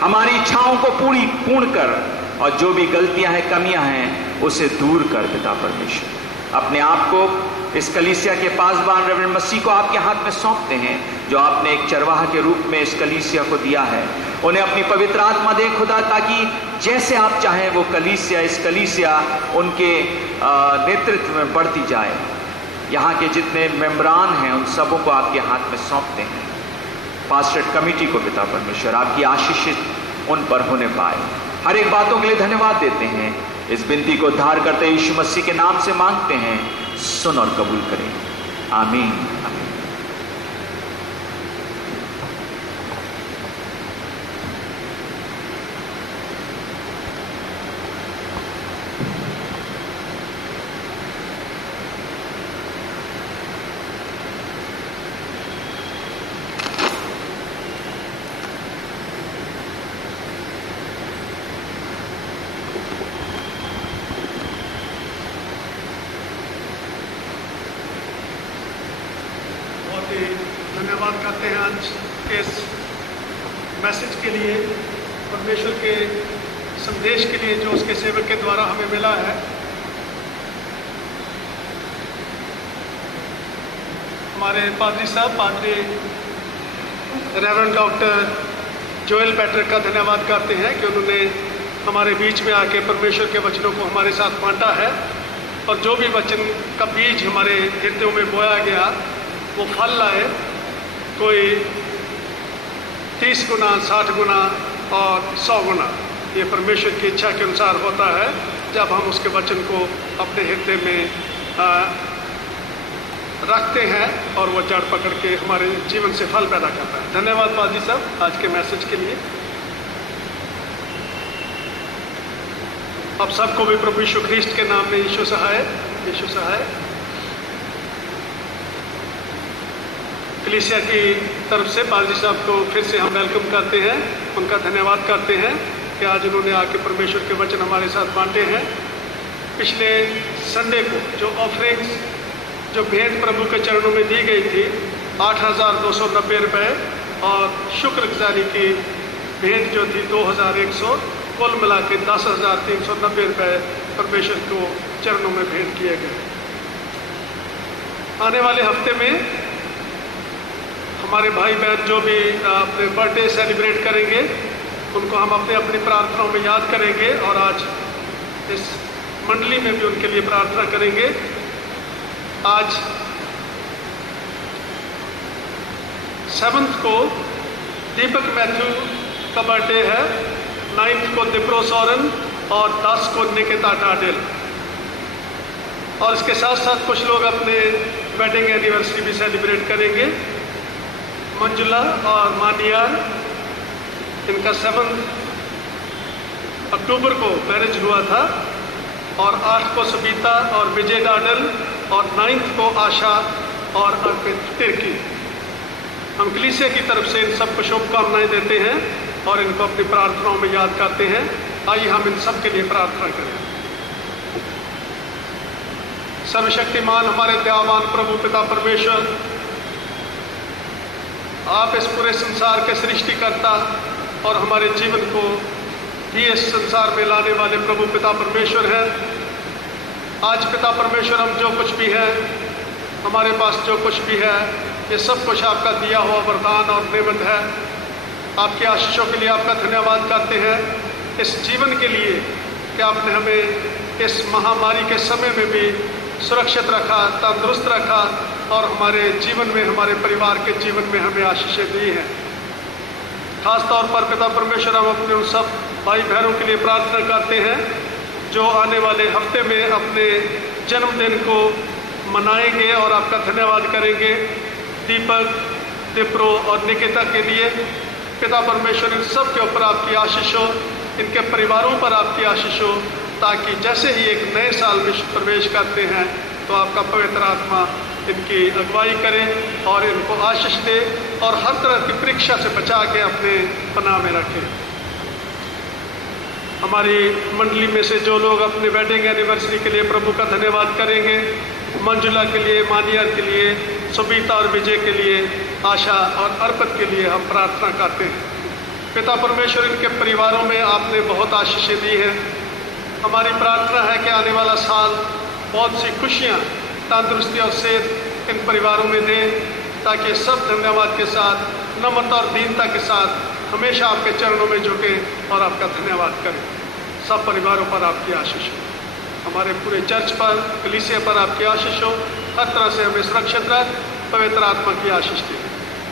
हमारी इच्छाओं को पूर्ण कर, और जो भी गलतियां हैं, कमियां हैं, उसे दूर कर पिता परमेश्वर। अपने आप को इस कलीसिया के पासबान रेवरेंड मसीह को आपके हाथ में सौंपते हैं, जो आपने एक चरवाहा के रूप में इस कलीसिया को दिया है। उन्हें अपनी पवित्र आत्मा दे खुदा, ताकि जैसे आप चाहें वो कलीसिया, इस कलीसिया उनके नेतृत्व में बढ़ती जाए। यहाँ के जितने मेंबरान हैं उन सबों को आपके हाथ में सौंपते हैं। पास्टरेट कमेटी को पिता परमेश्वर आपकी आशीषित उन पर होने पाए। हर एक बातों के लिए धन्यवाद देते हैं। इस विनती को उद्धार करते यीशु मसीह के नाम से मांगते हैं, सुन और कबूल करें। आमीन, आमीन। धन्यवाद करते हैं आज के इस मैसेज के लिए, परमेश्वर के संदेश के लिए जो उसके सेवक के द्वारा हमें मिला है। हमारे पादरी साहब, पादरी रेवरेंड डॉक्टर जोएल पैट्रिक का धन्यवाद करते हैं कि उन्होंने हमारे बीच में आके परमेश्वर के वचनों को हमारे साथ बांटा है, और जो भी वचन का बीज हमारे हृदयों में बोया गया वो फल लाए। कोई 30 गुना, 60 गुना और 100 गुना। ये परमेश्वर की इच्छा के अनुसार होता है जब हम उसके वचन को अपने हृदय में रखते हैं और वो जड़ पकड़ के हमारे जीवन से फल पैदा करता है। धन्यवाद पादरी साहब आज के मैसेज के लिए। अब सबको भी प्रभु यीशु ख्रीस्ट के नाम में यीशु सहाय, यीशु सहाय। कलीसिया की तरफ से पादरी साहब को फिर से हम वेलकम करते हैं, उनका धन्यवाद करते हैं कि आज उन्होंने आके परमेश्वर के वचन हमारे साथ बांटे हैं। पिछले संडे को जो ऑफरिंग्स, जो भेंट प्रभु के चरणों में दी गई थी 8,290 रुपये, और शुक्रगुजारी की भेंट जो थी 2,100, कुल मिला के 10,390 रुपये परमेश्वर को चरणों में भेंट किए गए। आने वाले हफ्ते में हमारे भाई बहन जो भी अपने बर्थडे सेलिब्रेट करेंगे उनको हम अपने अपनी प्रार्थनाओं में याद करेंगे, और आज इस मंडली में भी उनके लिए प्रार्थना करेंगे। आज 7 को दीपक मैथ्यू का बर्थडे है, 9 को दिप्रो सोरेन और 10 को निकिता टाडेल। और इसके साथ साथ कुछ लोग अपने वेडिंग एनिवर्सरी भी सेलिब्रेट करेंगे। मंजुला और मानियार, इनका 7 अक्टूबर को मैरिज हुआ था, और 8 को सबिता और विजय डाडल, और 9 को आशा और अर्पित तिर्की। हम कलीसिया की तरफ से इन सबको शुभकामनाएं देते हैं और इनको अपनी प्रार्थनाओं में याद करते हैं। आइए हम इन सब के लिए प्रार्थना करें। सर्वशक्तिमान हमारे दयावान प्रभु पिता परमेश्वर, आप इस पूरे संसार के सृष्टिकर्ता और हमारे जीवन को भी इस संसार में लाने वाले प्रभु पिता परमेश्वर हैं। आज पिता परमेश्वर हम जो कुछ भी है, हमारे पास जो कुछ भी है, ये सब कुछ आपका दिया हुआ वरदान और नेमत है। आपके आशीषों के लिए आपका धन्यवाद करते हैं, इस जीवन के लिए कि आपने हमें इस महामारी के समय में भी सुरक्षित रखा, तंदुरुस्त रखा और हमारे जीवन में, हमारे परिवार के जीवन में हमें आशीषें दी हैं। खास तौर पर पिता परमेश्वर हम अपने उन सब भाई बहनों के लिए प्रार्थना करते हैं जो आने वाले हफ्ते में अपने जन्मदिन को मनाएंगे और आपका धन्यवाद करेंगे। दीपक, दिप्रो और निकिता के लिए पिता परमेश्वर इन सब के ऊपर आपकी आशीष हो, इनके परिवारों पर आपकी आशीष हो, ताकि जैसे ही एक नए साल में प्रवेश करते हैं तो आपका पवित्र आत्मा इनकी अगुवाई करे और इनको आशीष दे और हर तरह की परीक्षा से बचा के अपने पनाह में रखे। हमारी मंडली में से जो लोग अपने वेडिंग एनिवर्सरी के लिए प्रभु का धन्यवाद करेंगे, मंजुला के लिए, मानियर के लिए, सुबीता और विजय के लिए, आशा और अर्पित के लिए हम प्रार्थना करते हैं। पिता परमेश्वर इनके परिवारों में आपने बहुत आशीषें दी हैं। हमारी प्रार्थना है कि आने वाला साल बहुत सी खुशियाँ, तंदुरुस्ती और सेहत इन परिवारों में दें, ताकि सब धन्यवाद के साथ, नम्रता और दीनता के साथ हमेशा आपके चरणों में झुके और आपका धन्यवाद करें। सब परिवारों पर आपकी आशीष हो, हमारे पूरे चर्च पर, कलीसिया पर आपकी आशीष हो, हर तरह से हमें सुरक्षित रख, पवित्र आत्मा की आशीष दे।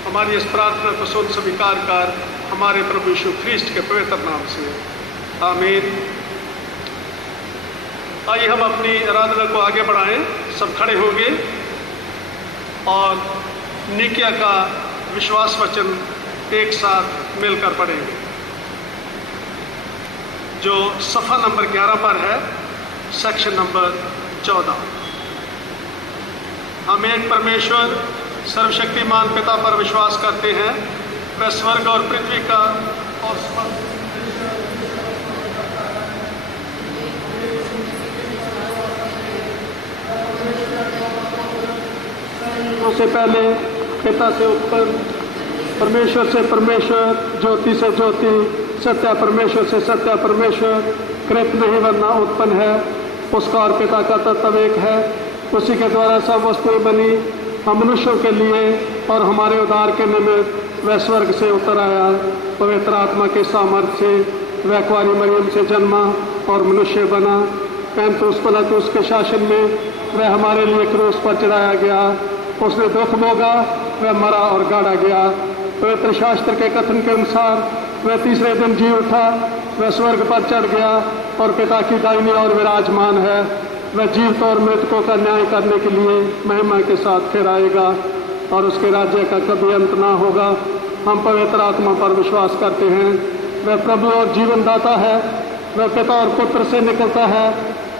हमारी इस प्रार्थना को सुन स्वीकार कर हमारे प्रभु यीशु ख्रीस्ट के पवित्र नाम से, आमीन। आइए हम अपनी आराधना को आगे बढ़ाएं। सब खड़े होंगे और निकिया का विश्वास वचन एक साथ मिलकर पढ़ेंगे, जो सफ़ा नंबर 11 पर है, सेक्शन नंबर 14। हम एक परमेश्वर सर्वशक्तिमान पिता पर विश्वास करते हैं, वह स्वर्ग और पृथ्वी का और से पहले, पिता से उत्पन्न, परमेश्वर से परमेश्वर, ज्योति से ज्योति, सत्य परमेश्वर से सत्य परमेश्वर, कृत नहीं वरना उत्पन्न है, उसका और पिता का तत्व एक है। उसी के द्वारा सब वस्तुएं बनी। हम मनुष्यों के लिए और हमारे उद्धार के निमित्त वह स्वर्ग से उतर आया। पवित्र आत्मा के सामर्थ्य से वह कुंवारी मरियम से जन्मा और मनुष्य बना। पैंतुस पिलातुस के शासन में वह हमारे लिए क्रूस पर चढ़ाया गया। उसने दुख भोगा, वह मरा और गाड़ा गया। पवित्र शास्त्र के कथन के अनुसार वह तीसरे दिन जी उठा, वह स्वर्ग पर चढ़ गया और पिता की दाहिनी ओर विराजमान है। वह जीवित और मृतकों का न्याय करने के लिए महिमा के साथ फिर आएगा और उसके राज्य का कभी अंत ना होगा। हम पवित्र आत्मा पर विश्वास करते हैं, वह प्रभु और जीवनदाता है। वह पिता और पुत्र से निकलता है,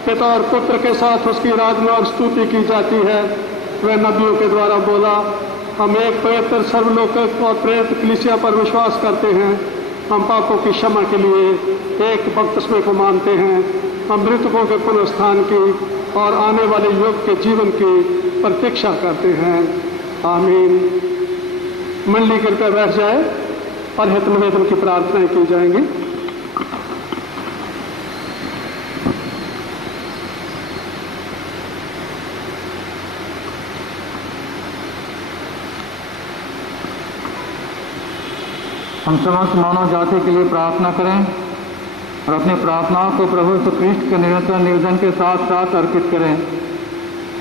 पिता और पुत्र के साथ उसकी आराधना और स्तुति की जाती है। वह नबियों के द्वारा बोला। हम एक पवित्र सर्वलोक और प्रेरित कलीसिया पर विश्वास करते हैं। हम पापों की क्षमा के लिए एक बपतिस्मे को मानते हैं। हम मृतकों के पुनरुत्थान की और आने वाले युग के जीवन की प्रतीक्षा करते हैं। आमीन। मंडली कृपया बैठ जाए और हित निवेदन की प्रार्थनाएं की जाएंगी। हम समस्त मानव जाति के लिए प्रार्थना करें और अपनी प्रार्थनाओं को प्रभु यीशु ख्रीष्ट के निरंतर निवेदन के साथ साथ अर्पित करें।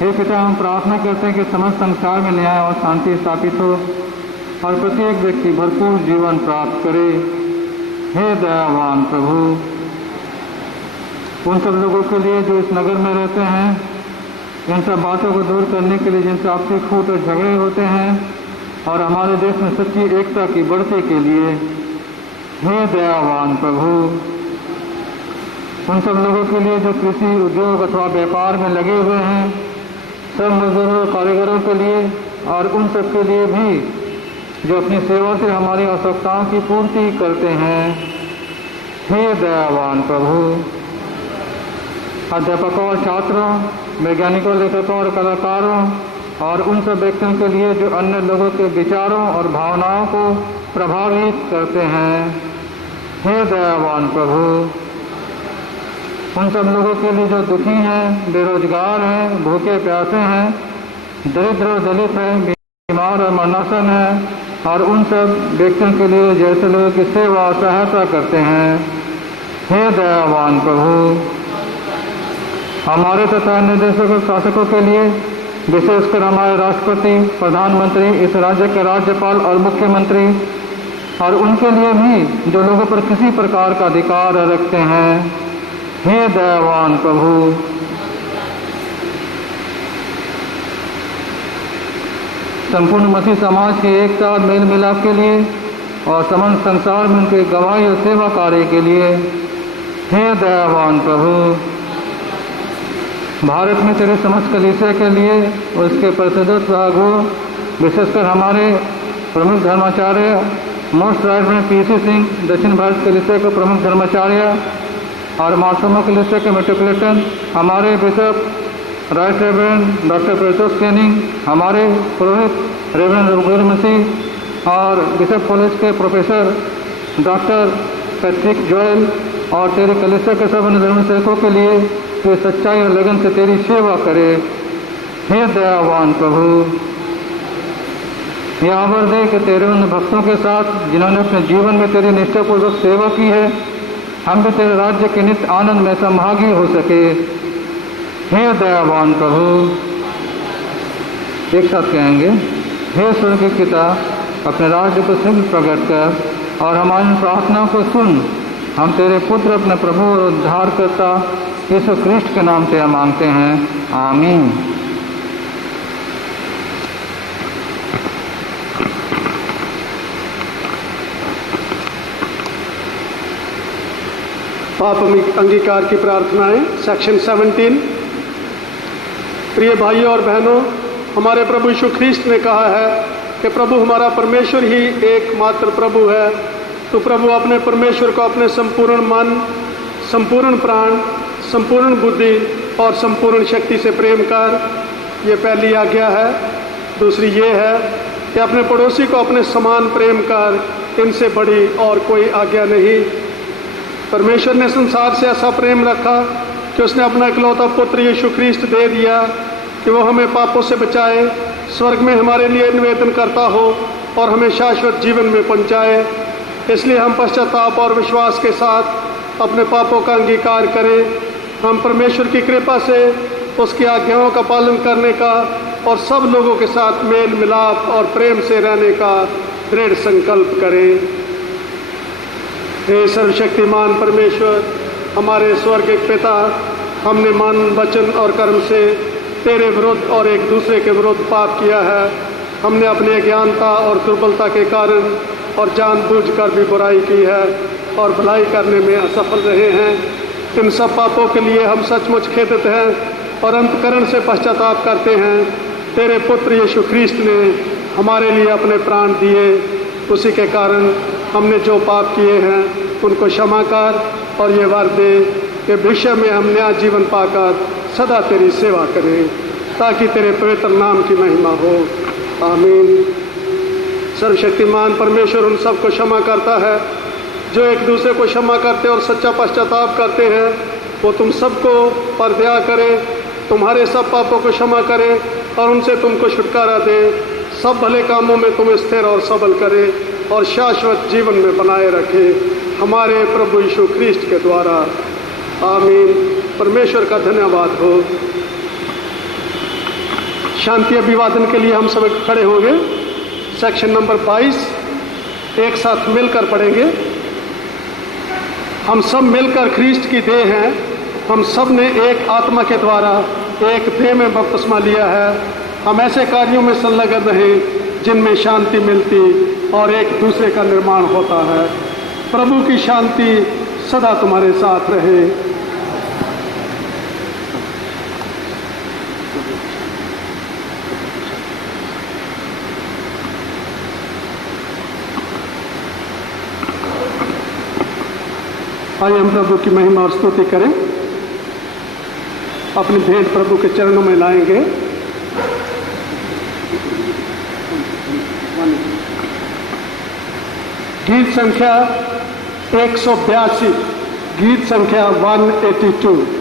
हे पिता, हम प्रार्थना करते हैं कि समस्त संसार में न्याय और शांति स्थापित हो और प्रत्येक व्यक्ति भरपूर जीवन प्राप्त करे। हे दयावान प्रभु, उन सब लोगों के लिए जो इस नगर में रहते हैं, इन सब बातों को दूर करने के लिए जिनसे आपसी फूट और झगड़े होते हैं, और हमारे देश में सच्ची एकता की बढ़ते के लिए हे दयावान प्रभु, उन सब लोगों के लिए जो कृषि, उद्योग अथवा व्यापार में लगे हुए हैं, सब मजदूरों, कारीगरों के लिए और उन सब के लिए भी जो अपनी सेवा से हमारी आवश्यकताओं की पूर्ति करते हैं, हे दयावान प्रभु, अध्यापकों और छात्रों, वैज्ञानिकों, लेखकों और कलाकारों और उन सब व्यक्तियों के लिए जो अन्य लोगों के विचारों और भावनाओं को प्रभावित करते हैं। हे दयावान प्रभु, उन सब लोगों के लिए जो दुखी हैं, बेरोजगार हैं, भूखे प्यासे हैं, दरिद्र और दलित हैं, बीमार और मरणासन हैं, और उन सब व्यक्तियों के लिए जैसे लोगों की सेवा और सहायता करते हैं। हे दयावान प्रभु, हमारे तथा अन्य देशों के शासकों के लिए, विशेषकर हमारे राष्ट्रपति, प्रधानमंत्री, इस राज्य के राज्यपाल और मुख्यमंत्री, और उनके लिए भी जो लोगों पर किसी प्रकार का अधिकार रखते हैं। हे दयावान प्रभु, संपूर्ण मसीह समाज के एक साथ मेल मिलाप के लिए और समस्त संसार में उनके गवाही और सेवा कार्य के लिए। हे दयावान प्रभु, भारत में तेरे समस्त कलीसिया के लिए और उसके परिषदों अगुओं, विशेषकर हमारे प्रमुख धर्माचार्य मोस्ट राइट पीसी सिंह, दक्षिण भारत कलीसिया के प्रमुख धर्माचार्य और मार्सोमो कलीसिया के मेट्रोपोलिटन, हमारे bishop right reverend doctor Pratosh Kenning, हमारे पुरोहित रेवरेंड रघुवीर मसीह और बिशप कॉलेज के प्रोफेसर डॉक्टर पैट्रिक जोएल, और तेरे कलीसिया के सब धर्म सेवकों के लिए वे सच्चाई और लगन से तेरी सेवा करे। हे दयावान प्रभु, यहाँ पर दे कि तेरे उन भक्तों के साथ जिन्होंने अपने जीवन में तेरी निष्ठापूर्वक सेवा की है, हम भी तेरे राज्य के नित्य आनंद में संभागी हो सके। हे दयावान प्रभु, एक साथ कहेंगे, हे स्वर्गीय पिता, अपने राज्य को शीघ्र प्रकट कर और हमारी प्रार्थना को सुन। हम तेरे पुत्र अपने प्रभु और उद्धारकर्ता यीशु ख्रीष्ट के नाम से मांगते हैं, आमीन। पाप अंगीकार की प्रार्थनाएं, सेक्शन 17। प्रिय भाइयों और बहनों, हमारे प्रभु यीशु ख्रीष्ट ने कहा है कि प्रभु हमारा परमेश्वर ही एकमात्र प्रभु है। तो प्रभु अपने परमेश्वर को अपने संपूर्ण मन, संपूर्ण प्राण, संपूर्ण बुद्धि और संपूर्ण शक्ति से प्रेम कर, ये पहली आज्ञा है। दूसरी ये है कि अपने पड़ोसी को अपने समान प्रेम कर, इनसे बड़ी और कोई आज्ञा नहीं। परमेश्वर ने संसार से ऐसा प्रेम रखा कि उसने अपना इकलौता पुत्र यीशु ख्रीष्ट दे दिया कि वो हमें पापों से बचाए, स्वर्ग में हमारे लिए निवेदन करता हो और हमें शाश्वत जीवन में पहुंचाए। इसलिए हम पश्चाताप और विश्वास के साथ अपने पापों का अंगीकार करें। हम परमेश्वर की कृपा से उसकी आज्ञाओं का पालन करने का और सब लोगों के साथ मेल मिलाप और प्रेम से रहने का दृढ़ संकल्प करें। हे सर्वशक्तिमान परमेश्वर, हमारे स्वर्गिक पिता, हमने मन, वचन और कर्म से तेरे विरुद्ध और एक दूसरे के विरुद्ध पाप किया है। हमने अपनी अज्ञानता और दुर्बलता के कारण और जानबूझकर भी बुराई की है और भलाई करने में असफल रहे हैं। इन सब पापों के लिए हम सचमुच खेदित हैं और अंतकरण से पश्चाताप करते हैं। तेरे पुत्र यीशु ख्रीष्ट ने हमारे लिए अपने प्राण दिए, उसी के कारण हमने जो पाप किए हैं उनको क्षमा कर और ये वर दे कि भविष्य में हम नया जीवन पाकर सदा तेरी सेवा करें, ताकि तेरे पवित्र नाम की महिमा हो। आमीन। सर्वशक्तिमान परमेश्वर उन सबको क्षमा करता है जो एक दूसरे को क्षमा करते और सच्चा पश्चाताप करते हैं। वो तुम सबको पर दया करे, तुम्हारे सब पापों को क्षमा करे और उनसे तुमको छुटकारा दे, सब भले कामों में तुम्हें स्थिर और सबल करे और शाश्वत जीवन में बनाए रखे, हमारे प्रभु यीशु ख्रीष्ट के द्वारा। आमीन। परमेश्वर का धन्यवाद हो। शांति अभिवादन के लिए हम सब खड़े होंगे। सेक्शन नंबर 22 एक साथ मिलकर पढ़ेंगे। हम सब मिलकर ख्रीष्ट की देह हैं। हम सब ने एक आत्मा के द्वारा एक देह में बपतिस्मा लिया है। हम ऐसे कार्यों में संलग्न रहें जिनमें शांति मिलती और एक दूसरे का निर्माण होता है। प्रभु की शांति सदा तुम्हारे साथ रहे। आइए हम प्रभु की महिमा और स्तुति करें। अपनी भेंट प्रभु के चरणों में लाएंगे। गीत संख्या 182, गीत संख्या 182।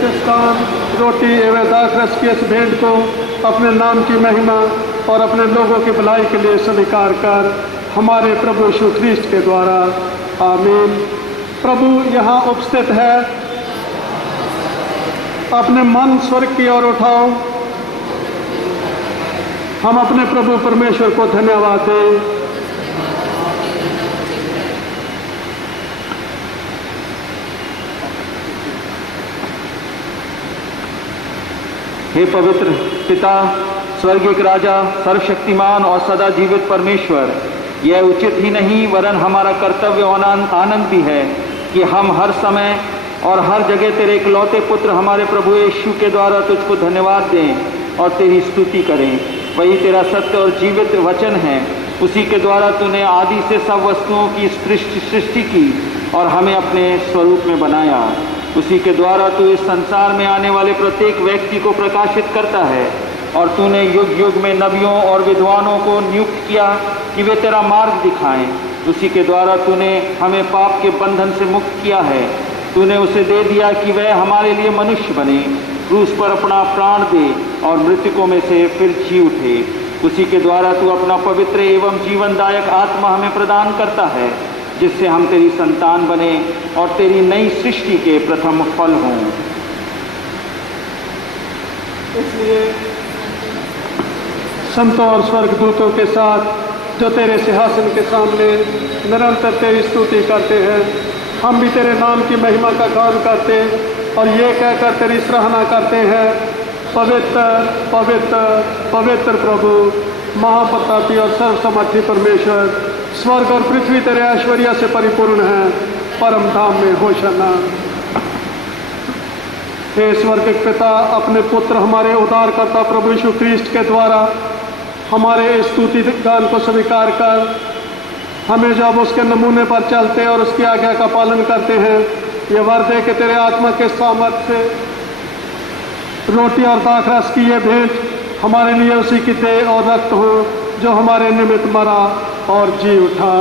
इस काम रोटी एवं दाखरस की इस भेंट को अपने नाम की महिमा और अपने लोगों की भलाई के लिए स्वीकार कर हमारे प्रभु यीशु ख्रीस्त के द्वारा, आमीन। प्रभु यहाँ उपस्थित है, अपने मन स्वर्ग की ओर उठाओ, हम अपने प्रभु परमेश्वर को धन्यवाद दें। हे पवित्र पिता, स्वर्गीय राजा, सर्वशक्तिमान और सदा जीवित परमेश्वर, यह उचित ही नहीं वरन हमारा कर्तव्य और आनंद भी है कि हम हर समय और हर जगह तेरे इकलौते पुत्र हमारे प्रभु यीशु के द्वारा तुझको धन्यवाद दें और तेरी स्तुति करें। वही तेरा सत्य और जीवित वचन है, उसी के द्वारा तूने आदि से सब वस्तुओं की सृष्टि की और हमें अपने स्वरूप में बनाया। उसी के द्वारा तू इस संसार में आने वाले प्रत्येक व्यक्ति को प्रकाशित करता है और तूने युग युग में नबियों और विद्वानों को नियुक्त किया कि वे तेरा मार्ग दिखाएं। उसी के द्वारा तूने हमें पाप के बंधन से मुक्त किया है। तूने उसे दे दिया कि वह हमारे लिए मनुष्य बने, क्रूस पर अपना प्राण दे और मृतकों में से फिर जी उठे। उसी के द्वारा तू अपना पवित्र एवं जीवनदायक आत्मा हमें प्रदान करता है, जिससे हम तेरी संतान बने और तेरी नई सृष्टि के प्रथम फल हों। इसलिए संतों और स्वर्गदूतों के साथ जो तेरे सिंहासन के सामने निरंतर तेरी स्तुति करते हैं, हम भी तेरे नाम की महिमा का गान करते और ये कहकर तेरी सराहना करते हैं, पवित्र पवित्र पवित्र प्रभु, महाप्रतापी और सर्वसमर्थी परमेश्वर, स्वर्ग और पृथ्वी तेरे ऐश्वर्य से परिपूर्ण है, परम धाम में होशन्ना। हे स्वर्गिक पिता, अपने पुत्र हमारे उद्धारकर्ता प्रभु यीशु ख्रीस्त के द्वारा हमारे स्तुति गान को स्वीकार कर हमें जब उसके नमूने पर चलते और उसकी आज्ञा का पालन करते हैं, ये वर दे कि तेरे आत्मा के सामर्थ्य से रोटी और दाखरस की ये भेंट हमारे लिए उसी की देह और रक्त हो जो हमारे निमित्त मरा और जी उठा।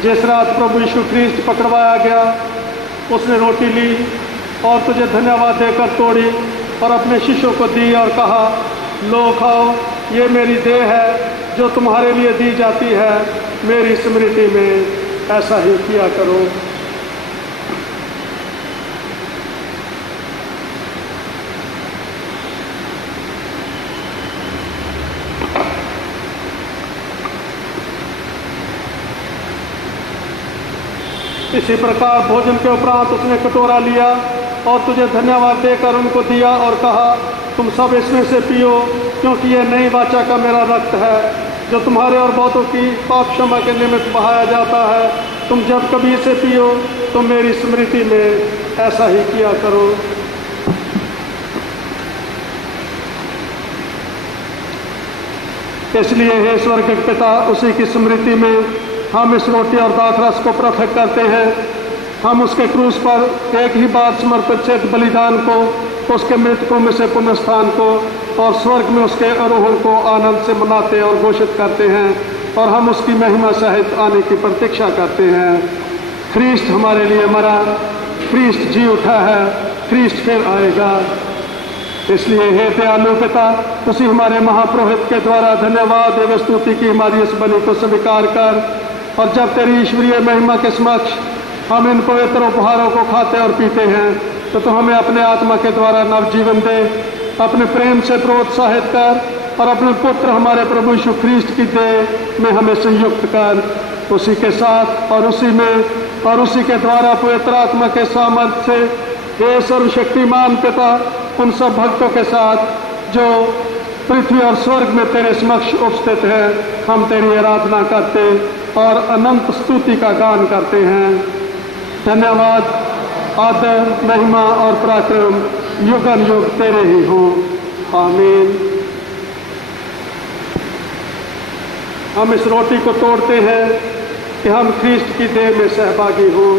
जिस रात प्रभु यीशु ख्रीस्त पकड़वाया गया, उसने रोटी ली और तुझे धन्यवाद देकर तोड़ी और अपने शिष्यों को दी और कहा, लो खाओ, ये मेरी देह है जो तुम्हारे लिए दी जाती है, मेरी स्मृति में ऐसा ही किया करो। इसी प्रकार भोजन के उपरांत उसने कटोरा लिया और तुझे धन्यवाद देकर उनको दिया और कहा, तुम सब इसमें से पियो, क्योंकि यह नई वाचा का मेरा रक्त है जो तुम्हारे और बहुतों की पाप क्षमा के निमित्त बहाया जाता है। तुम जब कभी इसे पियो तो मेरी स्मृति में ऐसा ही किया करो। इसलिए हे स्वर्गिक पिता, उसी की स्मृति में हम इस रोटी और दाखरस को पृथक करते हैं। हम उसके क्रूस पर एक ही बार समर्पित सिद्ध बलिदान को, उसके मृतकों में से पुनरुत्थान को और स्वर्ग में उसके आरोहण को आनंद से मनाते और घोषित करते हैं और हम उसकी महिमा सहित आने की प्रतीक्षा करते हैं। ख्रीस्त हमारे लिए मरा, ख्रीस्त जी उठा है, ख्रीस्त फिर आएगा। इसलिए हे दयालु पिता, उसी हमारे महापुरोहित के द्वारा धन्यवाद एवं स्तुति की हमारी इस बलि को स्वीकार कर और जब तेरी ईश्वरीय महिमा के समक्ष हम इन पवित्र उपहारों को खाते और पीते हैं, तो तू हमें अपने आत्मा के द्वारा नवजीवन दे, अपने प्रेम से प्रोत्साहित कर और अपने पुत्र हमारे प्रभु यीशु ख्रीस्त की देह में हमें संयुक्त कर। उसी के साथ और उसी में और उसी के द्वारा पवित्र आत्मा के सामर्थ्य से हे सर्वशक्तिमान पिता, उन सब भक्तों के साथ जो पृथ्वी और स्वर्ग में तेरे समक्ष उपस्थित है, हम तेरी आराधना करते और अनंत स्तुति का गान करते हैं। धन्यवाद, आदर, महिमा और पराक्रम युगन युग तेरे ही हो। आमीन। हम इस रोटी को तोड़ते हैं कि हम ख्रीस्ट की देह में सहभागी हों।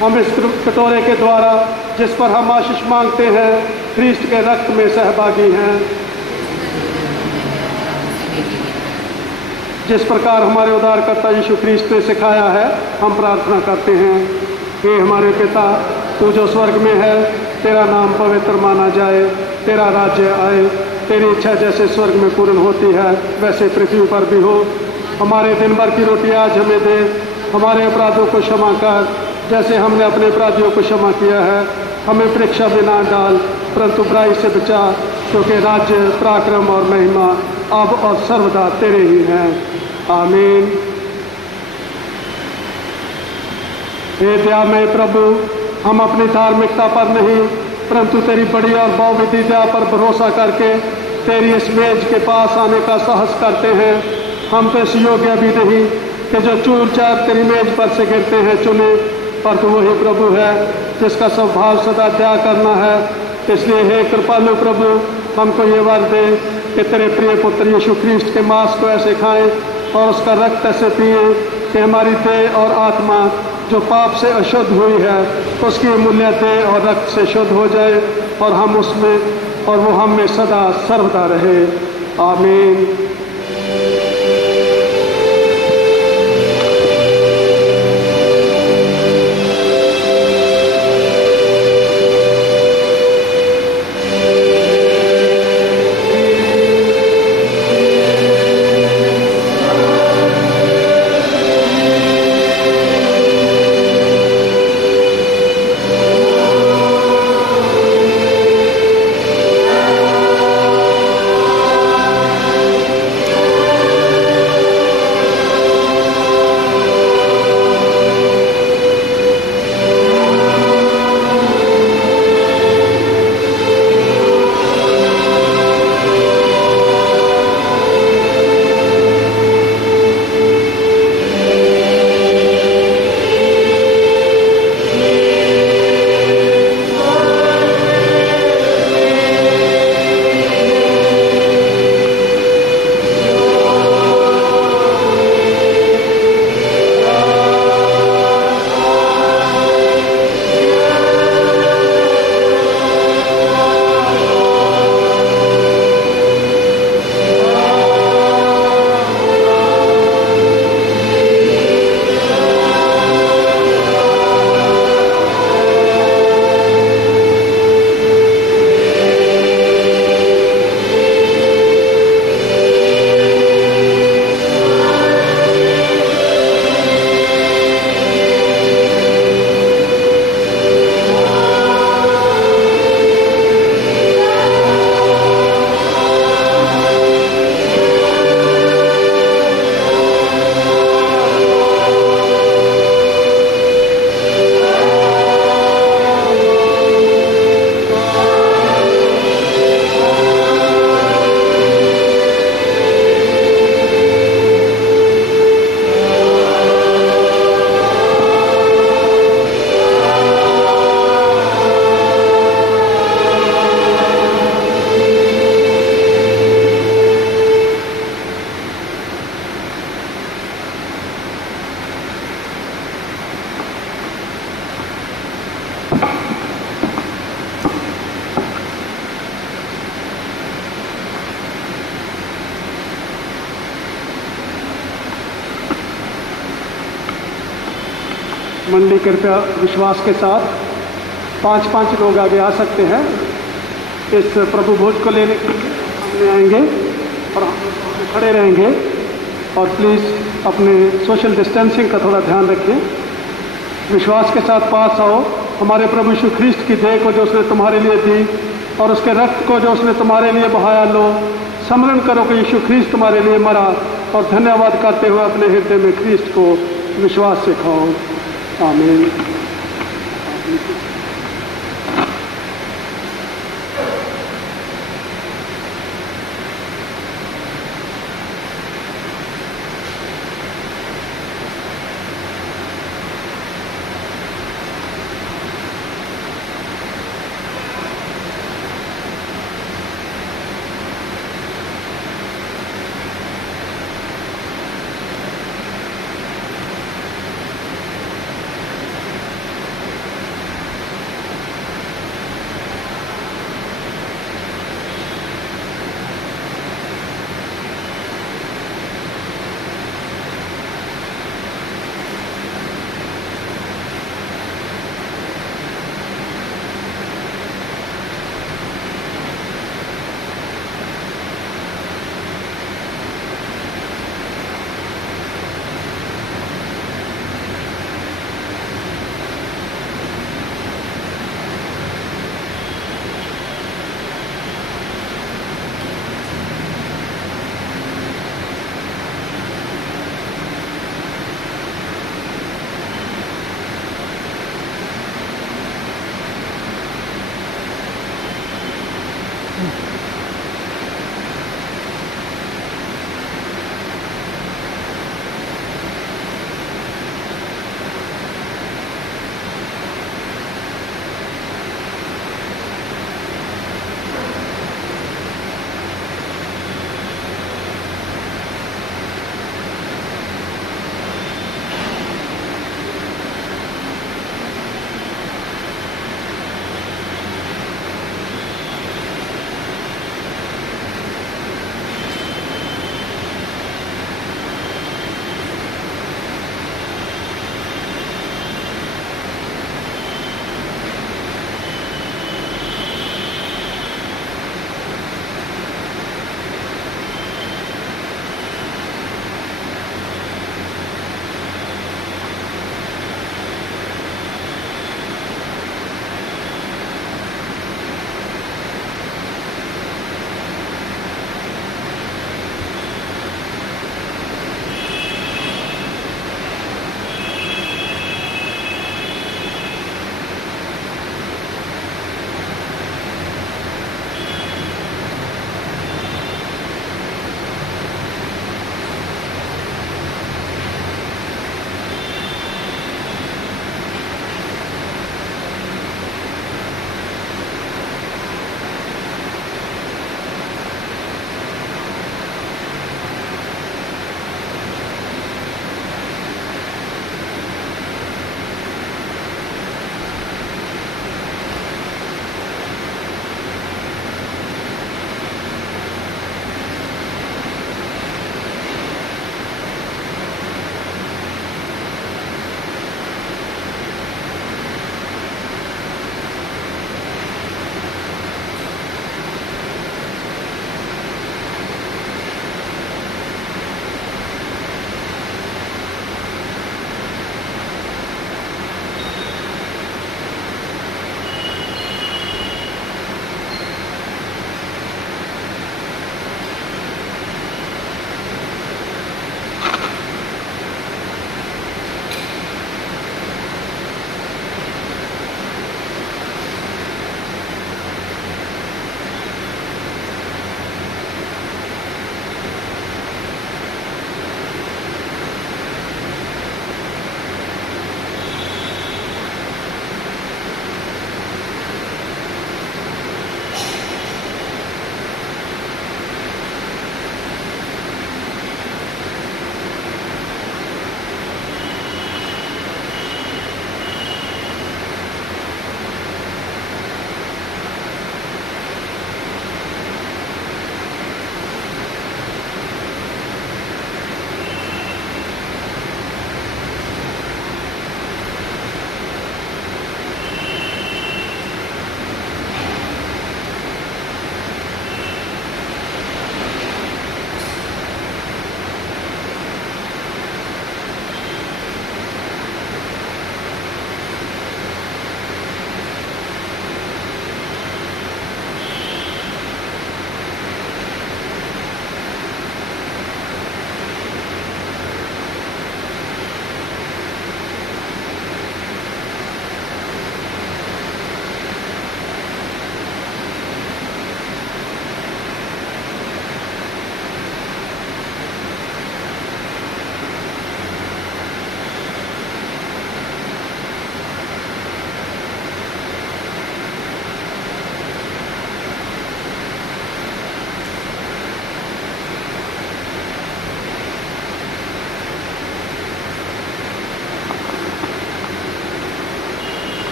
हम इस कटोरे के द्वारा जिस पर हम आशीष मांगते हैं ख्रीस्ट के रक्त में सहभागी हैं। जिस प्रकार हमारे उद्धारकर्ता यीशु ख्रीस्त ने सिखाया है हम प्रार्थना करते हैं। हे हमारे पिता, तू जो स्वर्ग में है, तेरा नाम पवित्र माना जाए, तेरा राज्य आए, तेरी इच्छा जैसे स्वर्ग में पूर्ण होती है वैसे पृथ्वी पर भी हो। हमारे दिन भर की रोटी आज हमें दे, हमारे अपराधों को क्षमा कर जैसे हमने अपने अपराधियों को क्षमा किया है। हमें परीक्षा में ना डाल परंतु बुराई से बचा, क्योंकि राज्य, पराक्रम और महिमा अब और सर्वदा तेरे ही हैं। आमीन। हे दयामय प्रभु, हम अपनी धार्मिकता पर नहीं परंतु तेरी बड़ी और बहुविधि दया पर भरोसा करके तेरी इस मेज के पास आने का साहस करते हैं। हम तो इस योग्य भी नहीं कि जो चूर चार तेरी मेज पर से गिरते हैं चुने, पर तू वही प्रभु है जिसका स्वभाव सदा दया करना है। इसलिए हे कृपालु प्रभु, हमको ये वर दे कि तेरे प्रिय पुत्र यीशु ख्रीस्ट के मांस को ऐसे खाएं और उसका रक्त ऐसे पिएं कि हमारी देह और आत्मा जो पाप से अशुद्ध हुई है उसकी मूल्य देह और रक्त से शुद्ध हो जाए और हम उसमें और वो हम में सदा सर्वदा रहे। आमीन। मंडली कृपया विश्वास के साथ 5-5 लोग आगे आ सकते हैं। इस प्रभु भोज को लेने के लिए सामने आएंगे और हम खड़े रहेंगे और प्लीज़ अपने सोशल डिस्टेंसिंग का थोड़ा ध्यान रखिए। विश्वास के साथ पास आओ। हमारे प्रभु यीशु ख्रीस्त की देह को जो उसने तुम्हारे लिए दी और उसके रक्त को जो उसने तुम्हारे लिए बहाया, लो स्मरण करो कि यीशु ख्रीस्त तुम्हारे लिए मरा और धन्यवाद करते हुए अपने हृदय में ख्रीस्त को विश्वास से खाओ। आमीन।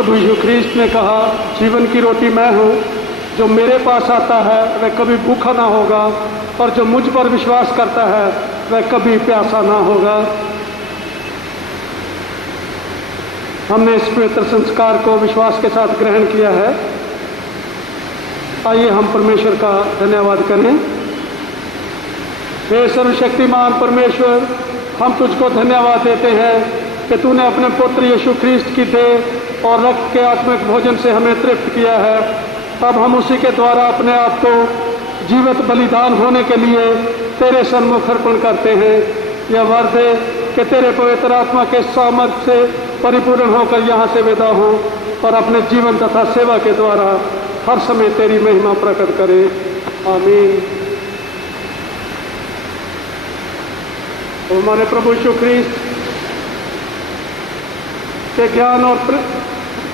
प्रभु यीशु ख्रीस्त ने कहा, जीवन की रोटी मैं हूँ, जो मेरे पास आता है वह कभी भूखा ना होगा, और जो मुझ पर विश्वास करता है वह कभी प्यासा ना होगा। हमने इस पवित्र संस्कार को विश्वास के साथ ग्रहण किया है। आइए हम परमेश्वर का धन्यवाद करें। हे सर्वशक्तिमान परमेश्वर, हम तुझको धन्यवाद देते हैं कि तूने अपने पुत्र यीशु ख्रीस्त की देह और रक्त के आत्मिक भोजन से हमें तृप्त किया है। अब हम उसी के द्वारा अपने आप को जीवित बलिदान होने के लिए तेरे सन्मुख अर्पण करते हैं। यह वर्ष है कि तेरे पवित्र आत्मा के सामर्थ्य से परिपूर्ण होकर यहाँ से विदा हो और अपने जीवन तथा सेवा के द्वारा हर समय तेरी महिमा प्रकट करे। आमीन। हमारे प्रभु यीशु ख्रीस्त के ज्ञान और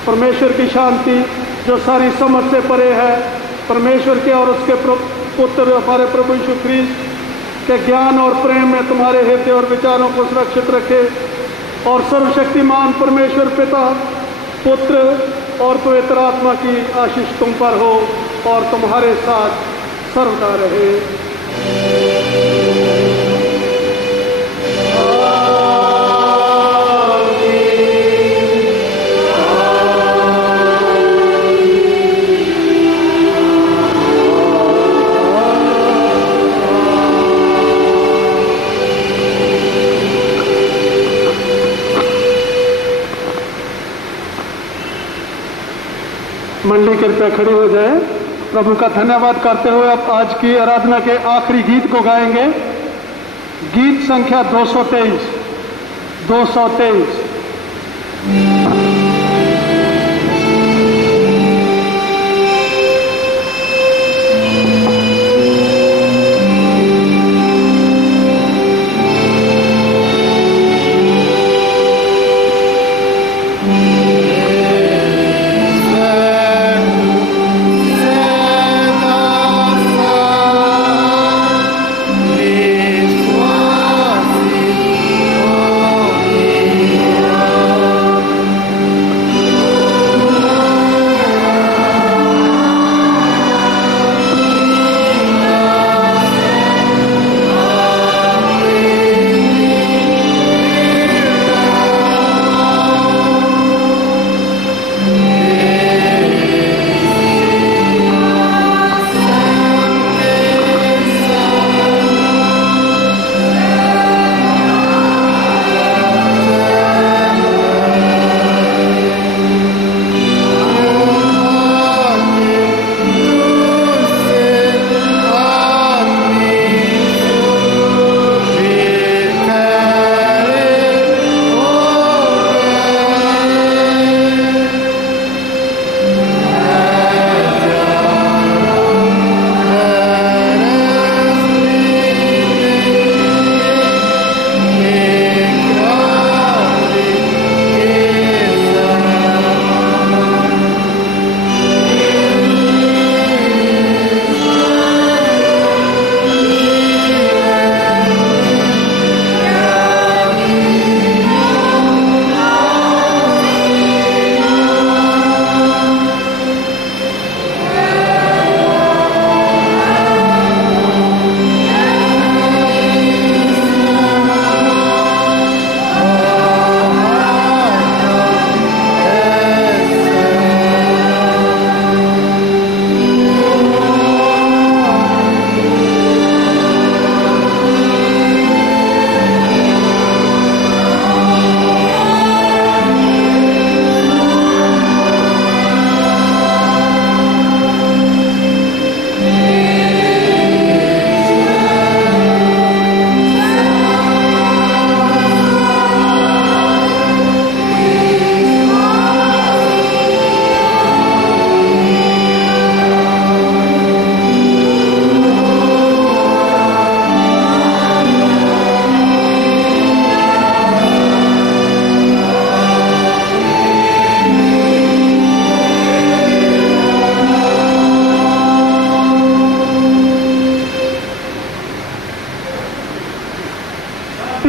परमेश्वर की शांति जो सारी समझ से परे है, परमेश्वर के और उसके पुत्र हमारे प्रभु यीशु ख्रीस्त के ज्ञान और प्रेम में तुम्हारे हृदय और विचारों को सुरक्षित रखे, और सर्वशक्तिमान परमेश्वर पिता, पुत्र और पवित्र आत्मा की आशीष तुम पर हो और तुम्हारे साथ सर्वदा रहे। मंडली कृपया खड़ी हो जाए। प्रभु का धन्यवाद करते हुए अब आज की आराधना के आखिरी गीत को गाएंगे। गीत संख्या 223।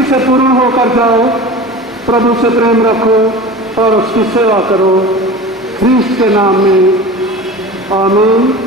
से पूर्ण होकर जाओ, प्रभु से प्रेम रखो और उसकी सेवा करो। ख्रीस्त के नाम में आमीन।